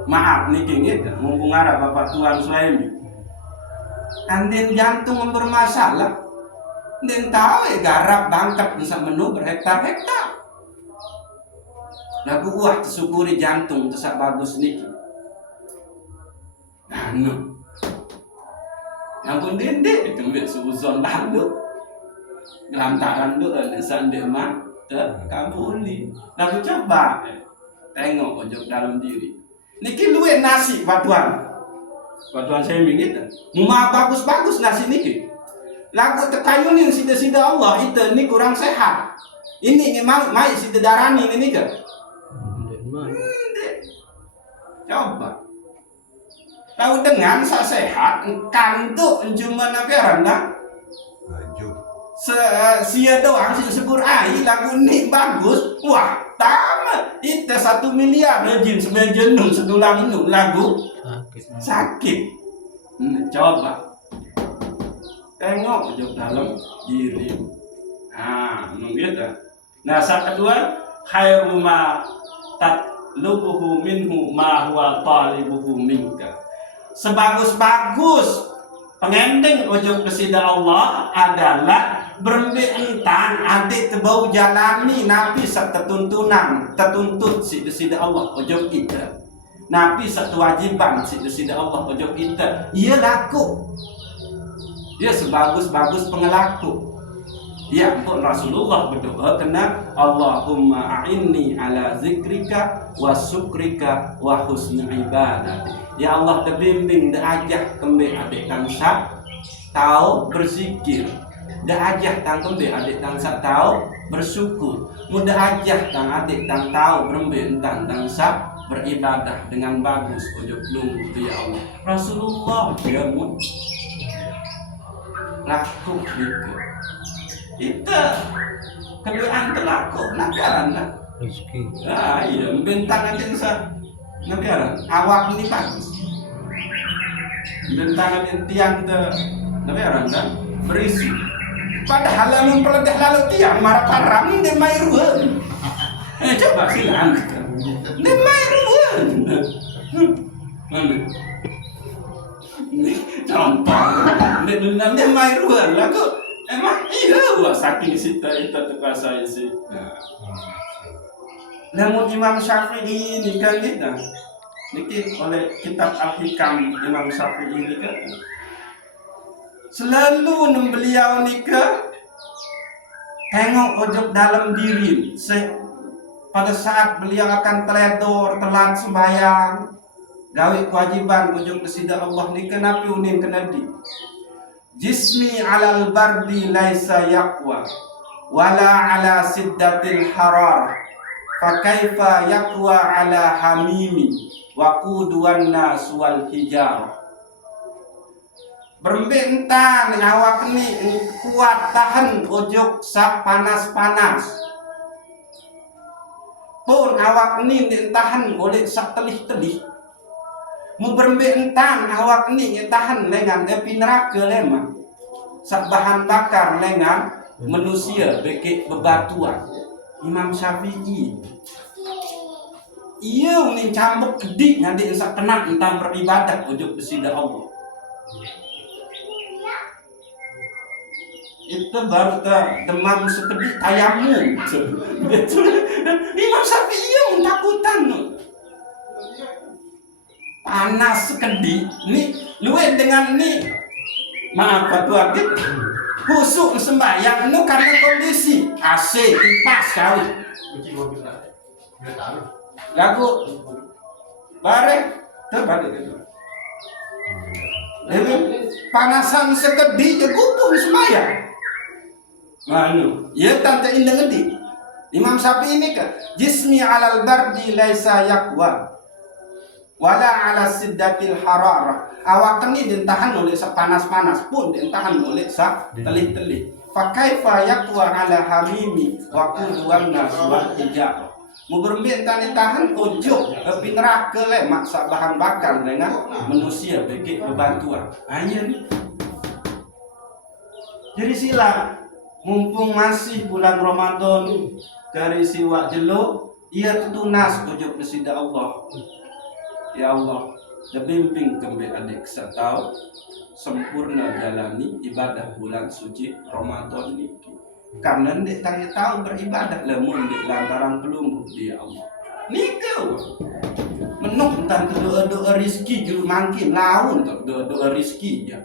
Maaf nih gitu, mumpung ada Bapak Tuan Suhaimi. Andin jantung bermasalah. Dan tahu garap bangkat bisa menu berhektar-hektar. Lagu wah tersyukuri jantung tersak bagus niki. Yang pun dendek itu biar suzon lalu. Lantaran doa sandi mah kabuli. Lagu coba tengok ojok dalam diri. Niki luwe nasi batuan saya gitu. Muma bagus-bagus nasi niki. Lagu tekayunin sida-sida Allah itu ini kurang sehat. Ini memang mai sida darani ini ke. Coba. Tahu dengan sa sehat kantuk cuma nabiaran dah. Sia doang sih sebur ai lagu ini bagus. Wah, tamat. Itu 1 miliar rejim sebenarnya jenung sedulang itu lagu sakit. Coba tengok ujuk dalam diri. Gitu. Nah, saat kedua khairu ma tatlubuhu minhu ma huwa talibuhu minka. Sebagus-bagus pengending ujuk kesida Allah adalah berembe entang adik tebau jalani nabi sak tertuntut sida Allah ujuk kita. Nabi satu wajiban sida Allah ujuk kita. Ia laku. Dia sebagus-bagus pengelaku. Ya pun Rasulullah berdoa kena Allahumma a'inni ala zikrika wa syukrika wa husni ibadah. Ya Allah terbimbing diajak kembali adik tangsa tahu berzikir. Diajak tang kembali adik tangsa tahu bersyukur. Mudah ajak tang adik tang tahu berembe tang tangsa beribadah dengan bagus ujuk lunggu ya Allah. Rasulullah dia laku gitu. Itu keluhan terlaku nagaran lah. Rezeki. Iya, bentangan yang nagaran. Awak ini bagus. Bentangan yang tiang kita nagaran kan berisi. Padahal lalu peledeh lalu tiang marah parang dia main ruang. Coba silakan. Dia main ruang. Contoh, dia main ruang lagu. Emang iya wah saking sita itu terpaksa isi. Namun Imam Syafi'i ini kan kita niki oleh kitab Al-Hikam Imam Syafi'i ini kan selalu beliau nika tengok ojok dalam diri pada saat beliau akan teledor telat sembahyang gawe kewajiban ojok kesida Allah nika napi unin kena di jismi alal bardi laisa yaqwa wala ala siddatil harar fa kaifa yaqwa ala hamimi wa quduwan nas wal hijar. Berbentan awak ni kuat tahan ojok sak panas-panas pun awak ni tahan oleh sak telih-telih. Mu berbentan awak ni tahan dengan api neraka lemah. Sak bahan bakar dengan manusia bekik bebatuan. Imam Syafi'i Ia ni cambuk kedik ngadik sak kenal tentang beribadat ujuk besida Allah. Itu baru tak demam sekedik tayamum. Betul. Imam Syafi'i yang takutan. Panas sekedik ni luwih dengan ni. Maaf Pak Tuan, khusuk sembahyang nu karena kondisi AC kipas kali. Lagu bareng terbalik itu. Panasan sekedik je gubung sembahyang. Manu, ya tante indah ngedi. Imam Syafi'i ini kan jismi alal bardi laisa yakwa wala ala siddatil hararah. Awak ni ditahan oleh panas-panas pun ditahan oleh telih-telih. Fa kaifa yakwa ala hamimi wa qudwan naswa hijab. Mu bermbek tani tahan ojo tapi neraka le maksa bahan bakar dengan manusia bagi bantuan. Hanya ni. Jadi sila mumpung masih bulan Ramadan dari siwak jelo ia tunas ujuk besida Allah. Ya Allah, bimbing kembali adik setau sempurna jalani ibadah bulan suci Ramadan ini. Karena ndek tanya tahu beribadah lemun di lantaran pelumbuh dia Allah. Nikau menuk tentang doa-doa rizki juru mangkin laun doa-doa rizki ya.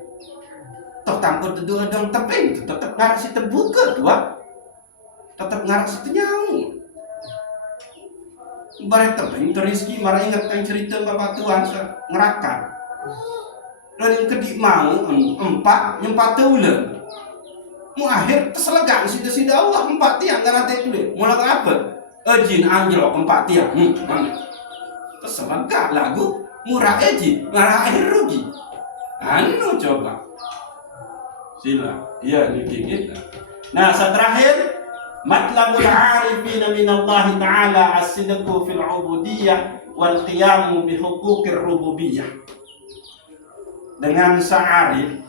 Toh tanpa doa dong teping tetap ngarak si terbuka tua. Tetap ngarak si tenyau. Barang teping rizki marah ingat kan cerita Bapak Tuhan ngerakan. Dan yang kedik mau empat ulang. Mu akhir terselegang sida-sida Allah 4 tiang garanti kulit. Mula apa? Jin anjlok 4 tiang. Terselegak lagu murah jin, marah akhir rugi. Anu coba. Sila. Iya ni kita. Nah, terakhir matlabul arifin min Allah Ta'ala as-sidqu fil ubudiyyah wal qiyamu bi huquqir rububiyyah. Dengan sa'arif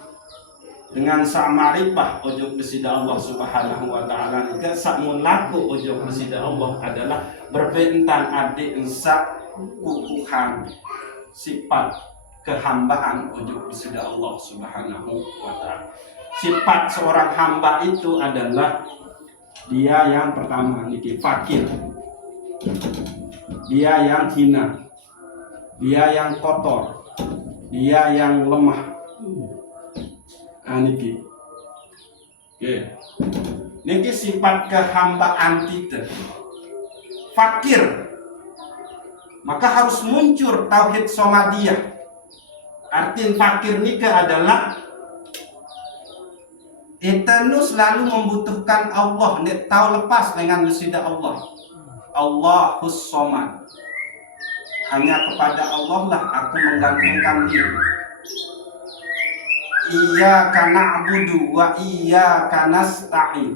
dengan sa'marifah ujug besida Allah Subhanahu wa taala nika sakmun laku ujug besida Allah adalah berbentang adik ensak kukuhan sifat kehambaan ujug besida Allah Subhanahu wa taala. Sifat seorang hamba itu adalah dia yang pertama niki fakir. Dia yang hina. Dia yang kotor. Dia yang lemah. Niki. Oke. Niki sifat kehambaan kita. Fakir. Maka harus muncul tauhid somadiyah. Arti fakir nika adalah kita selalu membutuhkan Allah, nek tahu lepas dengan besida Allah. Allahus Somad. Hanya kepada Allah lah aku menggantungkan diri. Iyyaka na'budu wa iyyaka nasta'in.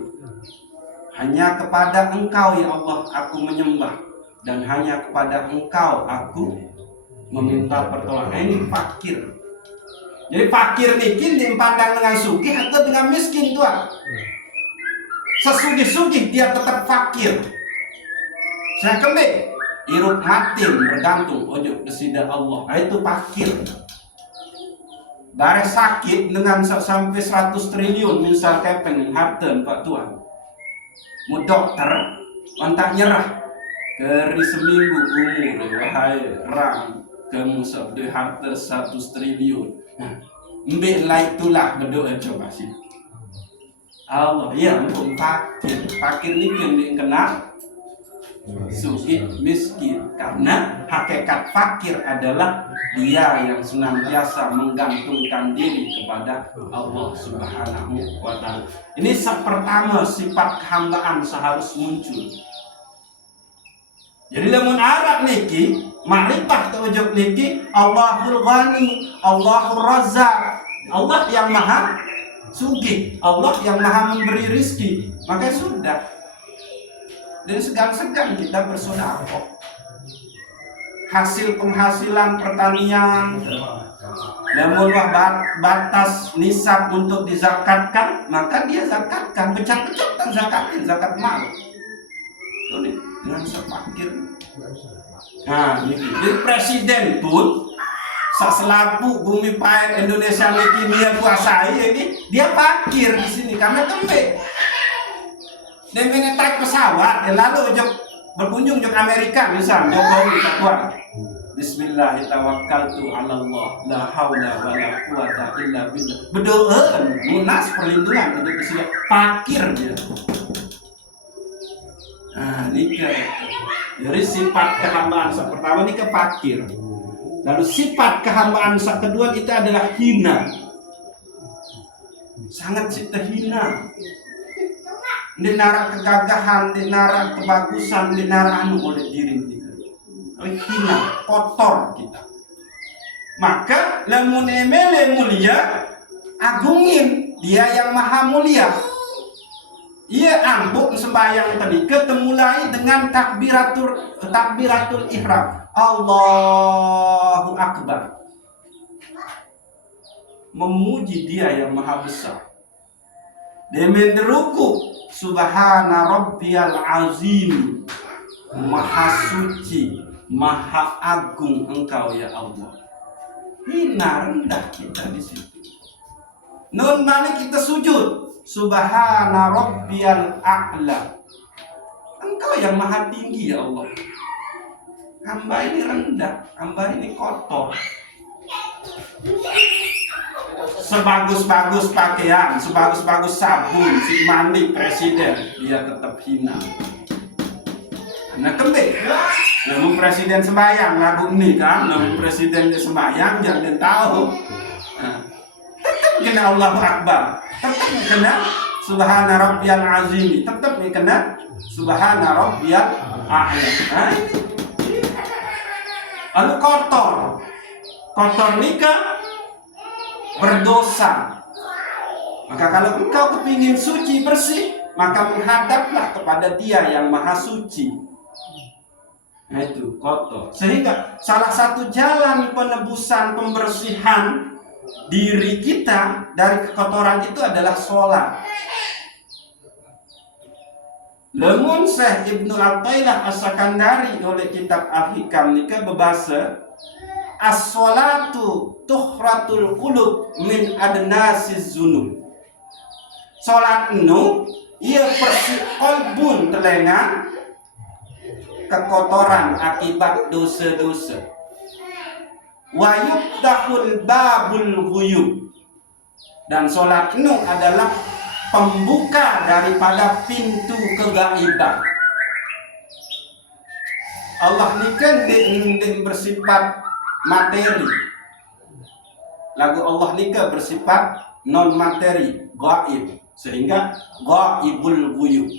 Hanya kepada Engkau ya Allah aku menyembah dan hanya kepada Engkau aku meminta pertolongan. Ini fakir. Jadi fakir niki dipandang dengan sugih atau dengan miskin tuan. Sesugih-sugih dia tetap fakir. Saya kembali irup matin bergantung ojo besida Allah. Itu fakir. Bare sakit dengan sampai 100 triliun misal kepeng harta Pak Tuan. Mu dokter ontak nyerah keri seminggu umur wahai rang kamu sabde harta 100 triliun. Mbek lai itulah berdoa coba sih. Allah ya untuk fakir ni yang kenal sugih miskin karena hakikat fakir adalah dia yang senantiasa menggantungkan diri kepada Allah Subhanahu wa taala. Ini pertama sifat kehambaan seharus muncul. Jadi lamun Arab niki makrifat tewajud niki Allahul Ghani, Allahur Razzaq. Allah yang maha sugih, Allah yang maha memberi rizki. Maka sudah. Dan segan-segan kita bersedekah. Hasil penghasilan pertanian, namun batas nisab untuk dizakatkan, maka dia zakatkan, pecah-pecah zakatkan zakat mal. dengan sepakir. Nah, ini jadi presiden pun selaku bumi paet Indonesia ini dia kuasai ini, dia fakir di sini karena tempe. Dia naik pesawat, lalu berkunjung ke Amerika misal, Jokowi Tuhan. Bismillahirrahmanirrahim. Allah, la haula wala quwata illa billah. Berdoa munas perlindungan untuk siap fakir dia. Nah, nikah. Jadi sifat kehambaan pertama ini fakir. Lalu sifat kehambaan kedua itu adalah hina. Sangat cipta hina. Dinara kegagahan, dinara kebagusan, dinara anu oleh diri kita. Hina, kotor kita. Maka lamun emele mulia, agungin dia yang maha mulia. Ia ambuk sembahyang tadi ketemulai dengan takbiratul ihram. Allahu Akbar. Memuji dia yang maha besar. Dia menderuku subhana rabbiyal azim. Maha suci, maha agung engkau ya Allah. Hina rendah kita di situ. Nun balik kita sujud. Subhana rabbiyal a'la. Engkau yang maha tinggi ya Allah. Hamba ini rendah, hamba ini kotor. Sebagus-bagus pakaian, sebagus-bagus sabun, si mandi presiden, dia tetap hina. Nah kembali, namun presiden sembahyang lagu ini kan, namun presiden sembahyang jangan tahu. Nah, tetap kena Allahu Akbar, tetap kena Subhana Rabbiyal Azim, tetap kena Subhana Rabbiyal A'la. Nah, lalu kotor nikah berdosa. Maka kalau engkau kepingin suci bersih, maka menghadaplah kepada Dia yang maha suci. Nah itu kotor. Sehingga salah satu jalan penebusan pembersihan diri kita dari kekotoran itu adalah sholat. Lemun Syekh Ibnu Athaillah As-Sakandari oleh kitab Al-Hikam nikah berbahasa as-sholatu tuhratul qulub min adnasiz zunub. Sholat nu ia bersih kolbun telenga kekotoran akibat dosa-dosa. Wa yuftahul babul ghuyub. Dan sholat nu adalah pembuka daripada pintu kegaiban. Allah ni kan dia bersifat materi. Lagu Allah ni kan bersifat non materi, gaib. Sehingga gaibul ghuyub.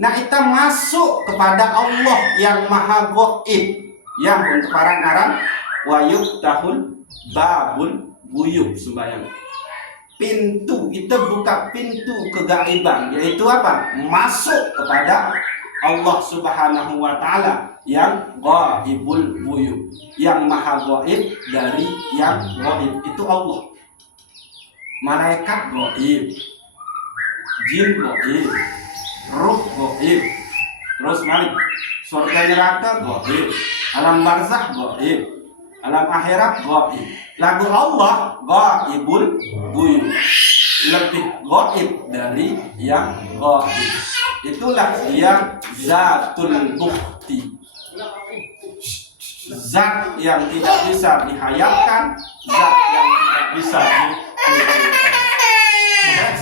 Nah, kita masuk kepada Allah yang maha gaib, yang untuk orang-orang wa yuftahul babul ghuyub sembahyang. Pintu, kita buka pintu kegaiban, yaitu apa? Masuk kepada Allah Subhanahu wa Ta'ala yang ghaibul ghuyub, yang maha gaib dari yang gaib itu Allah. Malaikat gaib, jin gaib, ruh gaib, terus malik surga neraka gaib, alam barzakh gaib, alam akhirat gaib. Lagu Allah ghaibul ghuyub, lebih gaib dari yang gaib. Itulah dia zatul bukti, zat yang tidak bisa dihayalkan, zat yang tidak bisa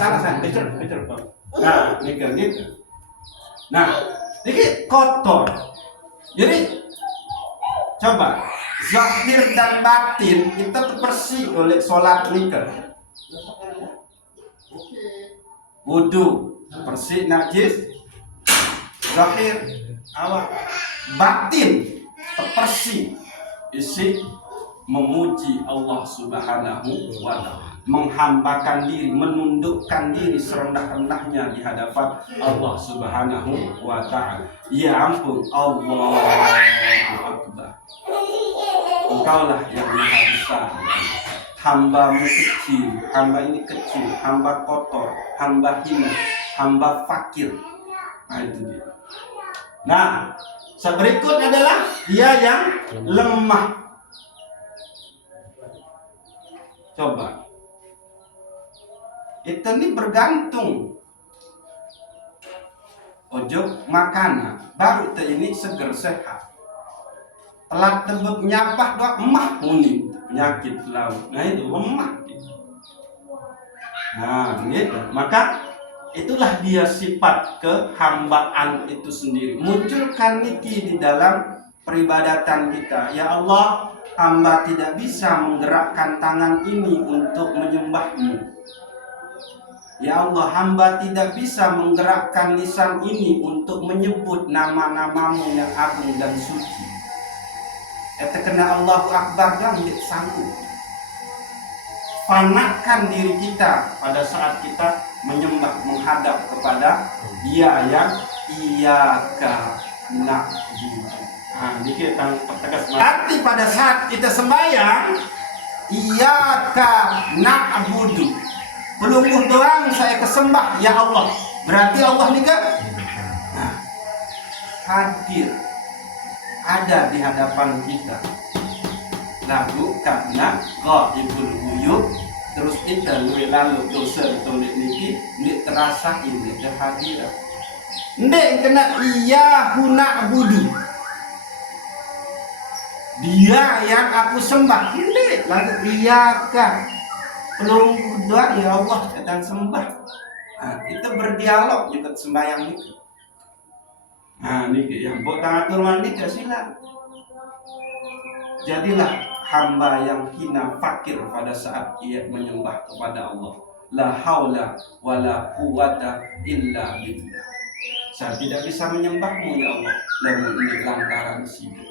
salah picture. Nah, ini kan gitu. Nah, ini kotor. Jadi coba zahir dan batin kita bersih oleh sholat nikah. Wudu bersih najis, zahir awal, batin bersih isi memuji Allah Subhanahu wa Ta'ala, menghambakan diri, menundukkan diri serendah-rendahnya di hadapan Allah Subhanahu wa Ta'ala. Ya ampun, Allahu Akbar. Engkaulah yang maha besar. Hambamu kecil, hamba ini kecil, hamba kotor, hamba hina, hamba fakir. Nah itu dia. Nah, Berikut adalah dia yang lemah. Coba. Itu nih bergantung. Ojo makanan baru ini seger sehat. Telat tebek nyapah doa emah muni penyakit laut. Nah itu lemah. Nah gitu. Maka itulah dia sifat kehambaan itu sendiri. Munculkan niki di dalam peribadatan kita. Ya Allah, hamba tidak bisa menggerakkan tangan ini untuk menyembah-Mu. Ya Allah, hamba tidak bisa menggerakkan lisan ini untuk menyebut nama-nama-Mu yang agung dan suci. Kena Allahu Akbar dan sanggup. Fanakan diri kita pada saat kita menyembah, menghadap kepada Dia yang Iyyaka na'budu. Nah, ini kita pertegas. Tapi pada saat kita sembahyang, Iyyaka na'budu. Pelungguh doang saya kesembah, ya Allah. Berarti Allah nikah. Nah, hadir, ada di hadapan kita. Lagu karena ghaibul ghuyub, terus kita lalu dosa tolik niki ndik terasa ini kehadiran. Ndik kena Iyyahu na'budu. Dia yang aku sembah. Ndik lagu Iyyaka. Pelungguh doa ya Allah kita sembah. Nah, kita berdialog juga sembahyang itu. Nah, niki yang buat atur mandi sila. Jadilah hamba yang hina fakir pada saat ia menyembah kepada Allah. La haula wala quwata illa billah. Saya tidak bisa menyembah-Mu ya Allah. Lalu ini lantaran sida.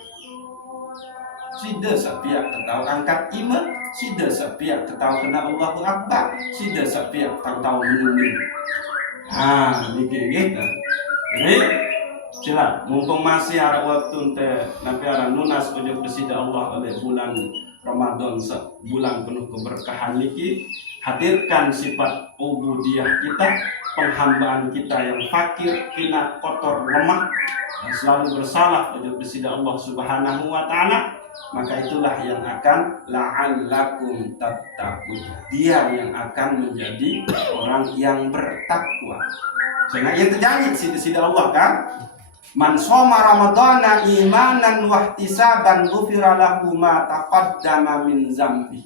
Sida sapiak ketahu angkat iman, sida sapiak ketahu kena Allahu Akbar, sida sapiak tahu minum. Ah, gitu. Jadi sila, mumpung masih ada waktu nanti ada lunas ujuk bersida Allah oleh bulan Ramadan, bulan penuh keberkahan niki, hadirkan sifat ubudiyah kita, penghambaan kita yang fakir, hina, kotor, lemah, dan selalu bersalah ujuk bersida Allah Subhanahu wa Ta'ala. Maka itulah yang akan la'allakum tattaqun. Dia yang akan menjadi orang yang bertakwa. Sehingga ia terjadi sida Allah kan. Man shoma ramadhana imanan wa ihtisaban ghufira lahu ma taqaddama min dzambi.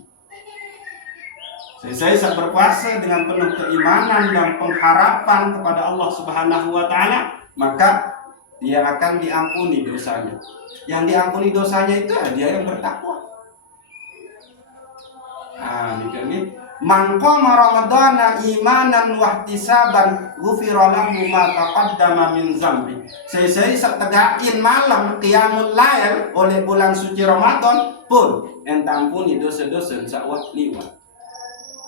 Saya berpuasa dengan penuh keimanan dan pengharapan kepada Allah Subhanahu wa Ta'ala, maka dia akan diampuni dosanya. Yang diampuni dosanya itu dia yang bertakwa. Nah, ini man qama ramadhana imanan wa ihtisaban ghufira lahu ma taqaddama min dzambi. Saya tegakin malam qiyamul lail oleh bulan suci Ramadan pun enta ampuni dosa-dosa sakwat liwat.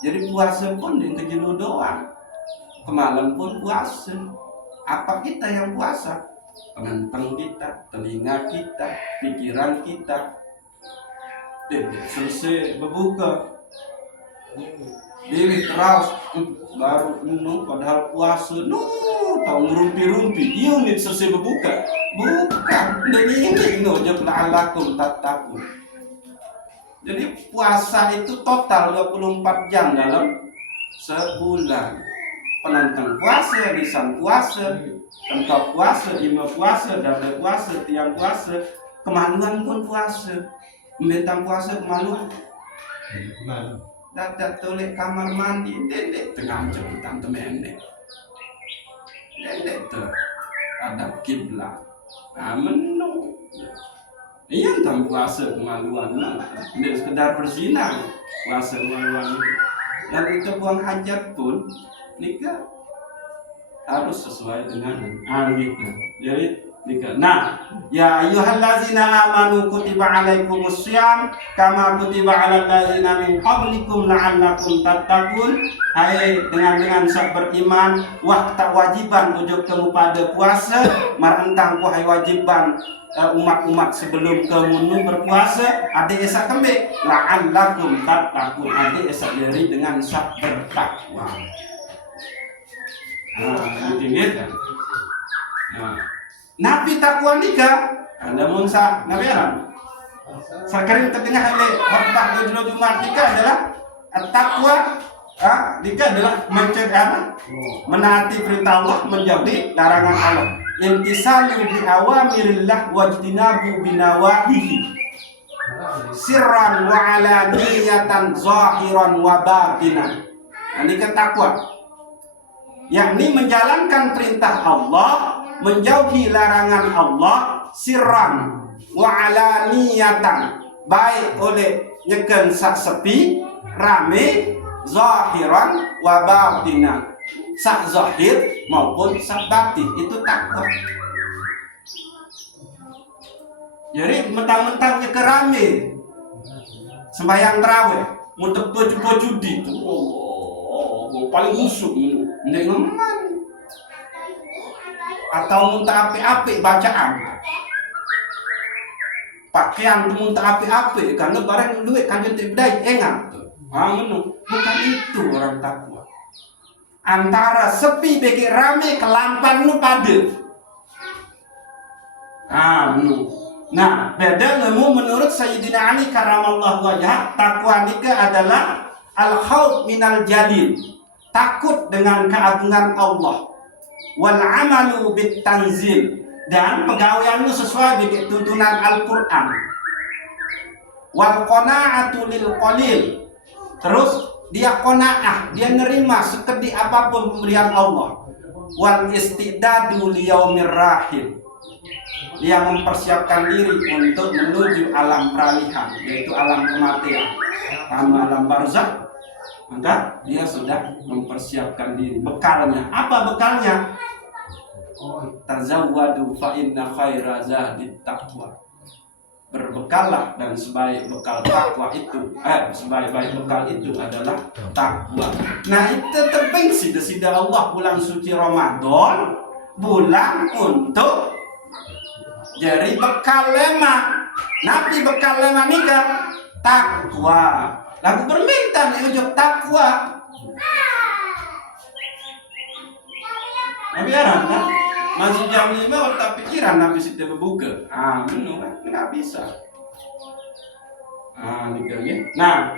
Jadi puasa pun yang kejenuh doang. Kemalam pun puasa. Apa kita yang puasa? Penentang kita, telinga kita, pikiran kita. Selesai berbuka, diri terus baru minum padahal puasa. Tahu ngerumpi-rumpi. Unit selesai berbuka. Bukan. Dan ini jab la'allakum tattaqun. Jadi puasa itu total 24 jam dalam sebulan. Penentang puasa, lisan puasa, engkau puasa, imam puasa, dada puasa, tiang puasa, kemaluan pun puasa. Membentang puasa kemaluan. Dada tolek kamar mandi, dedek tengah cepetan temendek. Dedek ter ada kiblat. Menung. Iya tentang puasa kemaluan, tidak sekedar berzina, puasa kemaluan. Dan itu buang hajat pun nikah harus sesuai dengan gitu. Jadi nikah. Nah, ya ayyuhallazina amanu kutiba alaikumus syiyam kama kutiba alal ladzina min qablikum la'allakum tattaqun. Hai dengan sak beriman, wah tak wajiban ujuk kamu pada puasa, marentang ku hai wajiban umat-umat sebelum kamu berpuasa, ada esak kembali la'allakum tattaqun, ada esak dari dengan sak bertakwa. Nah, kan? Nah, Nabi takwa nika anda munsa nabi alam. Sekarang terdengar oleh khutbah Jumat nika adalah takwa. Nika adalah mencegah, menaati perintah Allah, menjauhi larangan Allah. Intisalu bi awamirillah wajtinabu binawahihi. Sirran wa alaniyatan zahiran wa batinan. Ini takwa. Yakni menjalankan perintah Allah, menjauhi larangan Allah, sirran wa alaniyatan, baik oleh nyekel sak sepi, rame, zahiran wa batinan, sak zahir maupun sak batin, itu takwa. Jadi mentang-mentang nyekel rame, sembahyang tarawih, muter baju di itu, paling busuk nengeman. Atau muntah api-api bacaan, pakaian muntah api-api karena barang duit kan jadi bedai enggak. Bukan itu orang takwa. Antara sepi bagi rame kelampan nu pade. Nah, beda lemu menurut Sayyidina Ali karamallahu wajhah, takwa nika adalah al-khauf minal jalil, takut dengan keagungan Allah. Wal amalu bit tanzil, dan pegawaianmu sesuai dengan tuntunan Al-Qur'an. Wal qanaatu lil qalil, terus dia qanaah, dia nerima sekedip apapun pemberian Allah. Wal istidadu liyaumir rahil, dia mempersiapkan diri untuk menuju alam peralihan, yaitu alam kematian, sama alam barzakh. Maka dia sudah mempersiapkan diri. Bekalnya, apa bekalnya? Tazawwadu fa inna khaira zadit taqwa. Berbekallah, dan sebaik bekal takwa itu, sebaik-baik bekal itu adalah takwa. Nah, itu terpengsi desida Allah bulan suci Ramadan, bulan untuk jadi bekal lemah. Nabi bekal lemah nikah takwa. Lagu permintaan ujung takwa. Nabi arah kan? Masih jam 5 tak pikiran Nabi sudah berbuka. Menurut kan nggak bisa. Nikahnya. Nah,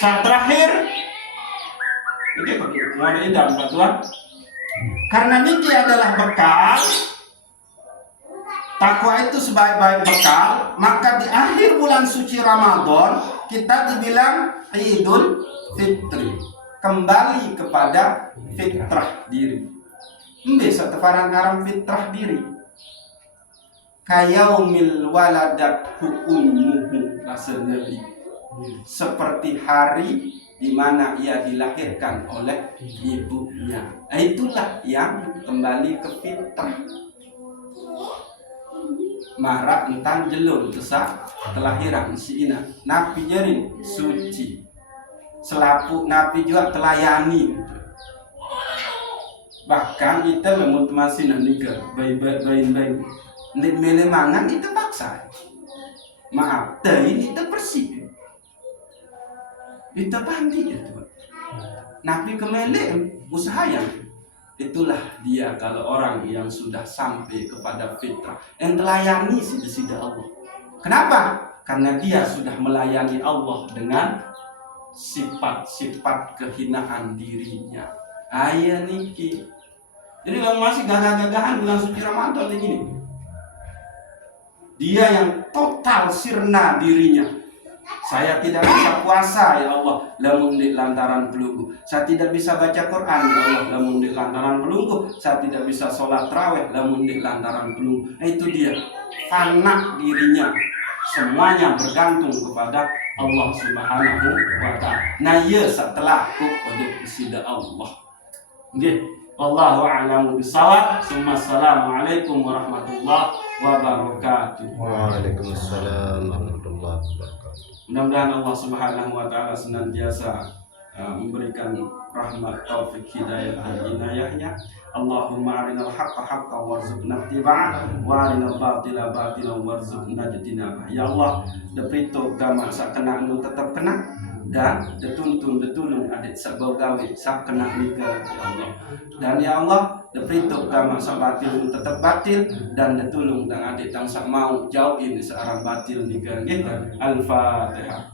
saat terakhir ini mau diidam Tuhan. Karena niki adalah bekal. Takwa itu sebaik-baik bekal, maka di akhir bulan suci Ramadan kita dibilang Idul Fitri, kembali kepada fitrah diri. Bisa tefaran ngaram fitrah diri. Kayaumil waladat ummuhu, kata Nabi. Seperti hari di mana ia dilahirkan oleh ibunya. Itulah yang kembali ke fitrah. Marak entang jelur besar kelahiran si ina. Nabi jering suci, selapu Nabi juga telayani. Bahkan kita memut masih nikah bayi nik mele mangan itu paksa. Maaf, ini itu bersih. Itu pandi ya tuh. Nabi kemele usaha yang itulah dia kalau orang yang sudah sampai kepada fitrah, yang telayani sida Allah. Kenapa? Karena dia sudah melayani Allah dengan sifat-sifat kehinaan dirinya. Ayah niki. Jadi kalau masih gagah-gagahan bulan suci Ramadan ini, dia yang total sirna dirinya. Saya tidak bisa puasa ya Allah, lamun di lantaran pelunggu. Saya tidak bisa baca Quran ya Allah, lamun di lantaran pelunggu. Saya tidak bisa sholat tarawih, lamun di lantaran pelunggu. Nah, itu dia, fana dirinya. Semuanya bergantung kepada Allah Subhanahu wa Ta'ala. Nah, ya setelah kode sida Allah. Nggih, wallahu a'lamu bishawab. Assalamualaikum warahmatullahi wabarakatuh. Waalaikumsalam warahmatullahi wabarakatuh. Mudah-mudahan Allah Subhanahu wa Ta'ala senantiasa memberikan rahmat, taufik, hidayah dan inayahnya. Allahumma arinal haqqa haqqan warzuqna ittiba'ah wa arinal batila batilan warzuqna ijtinabah. Ya Allah, deprito gama sakena nu tetap kena dan dituntun ditulung adik sebau gawe sak kena nika ya Allah. Dan ya Allah diperintah kama sak batil tetap batil dan ditulung dan adik tang sak mau jauh ini searang batil nika gitu. Al-Fatihah.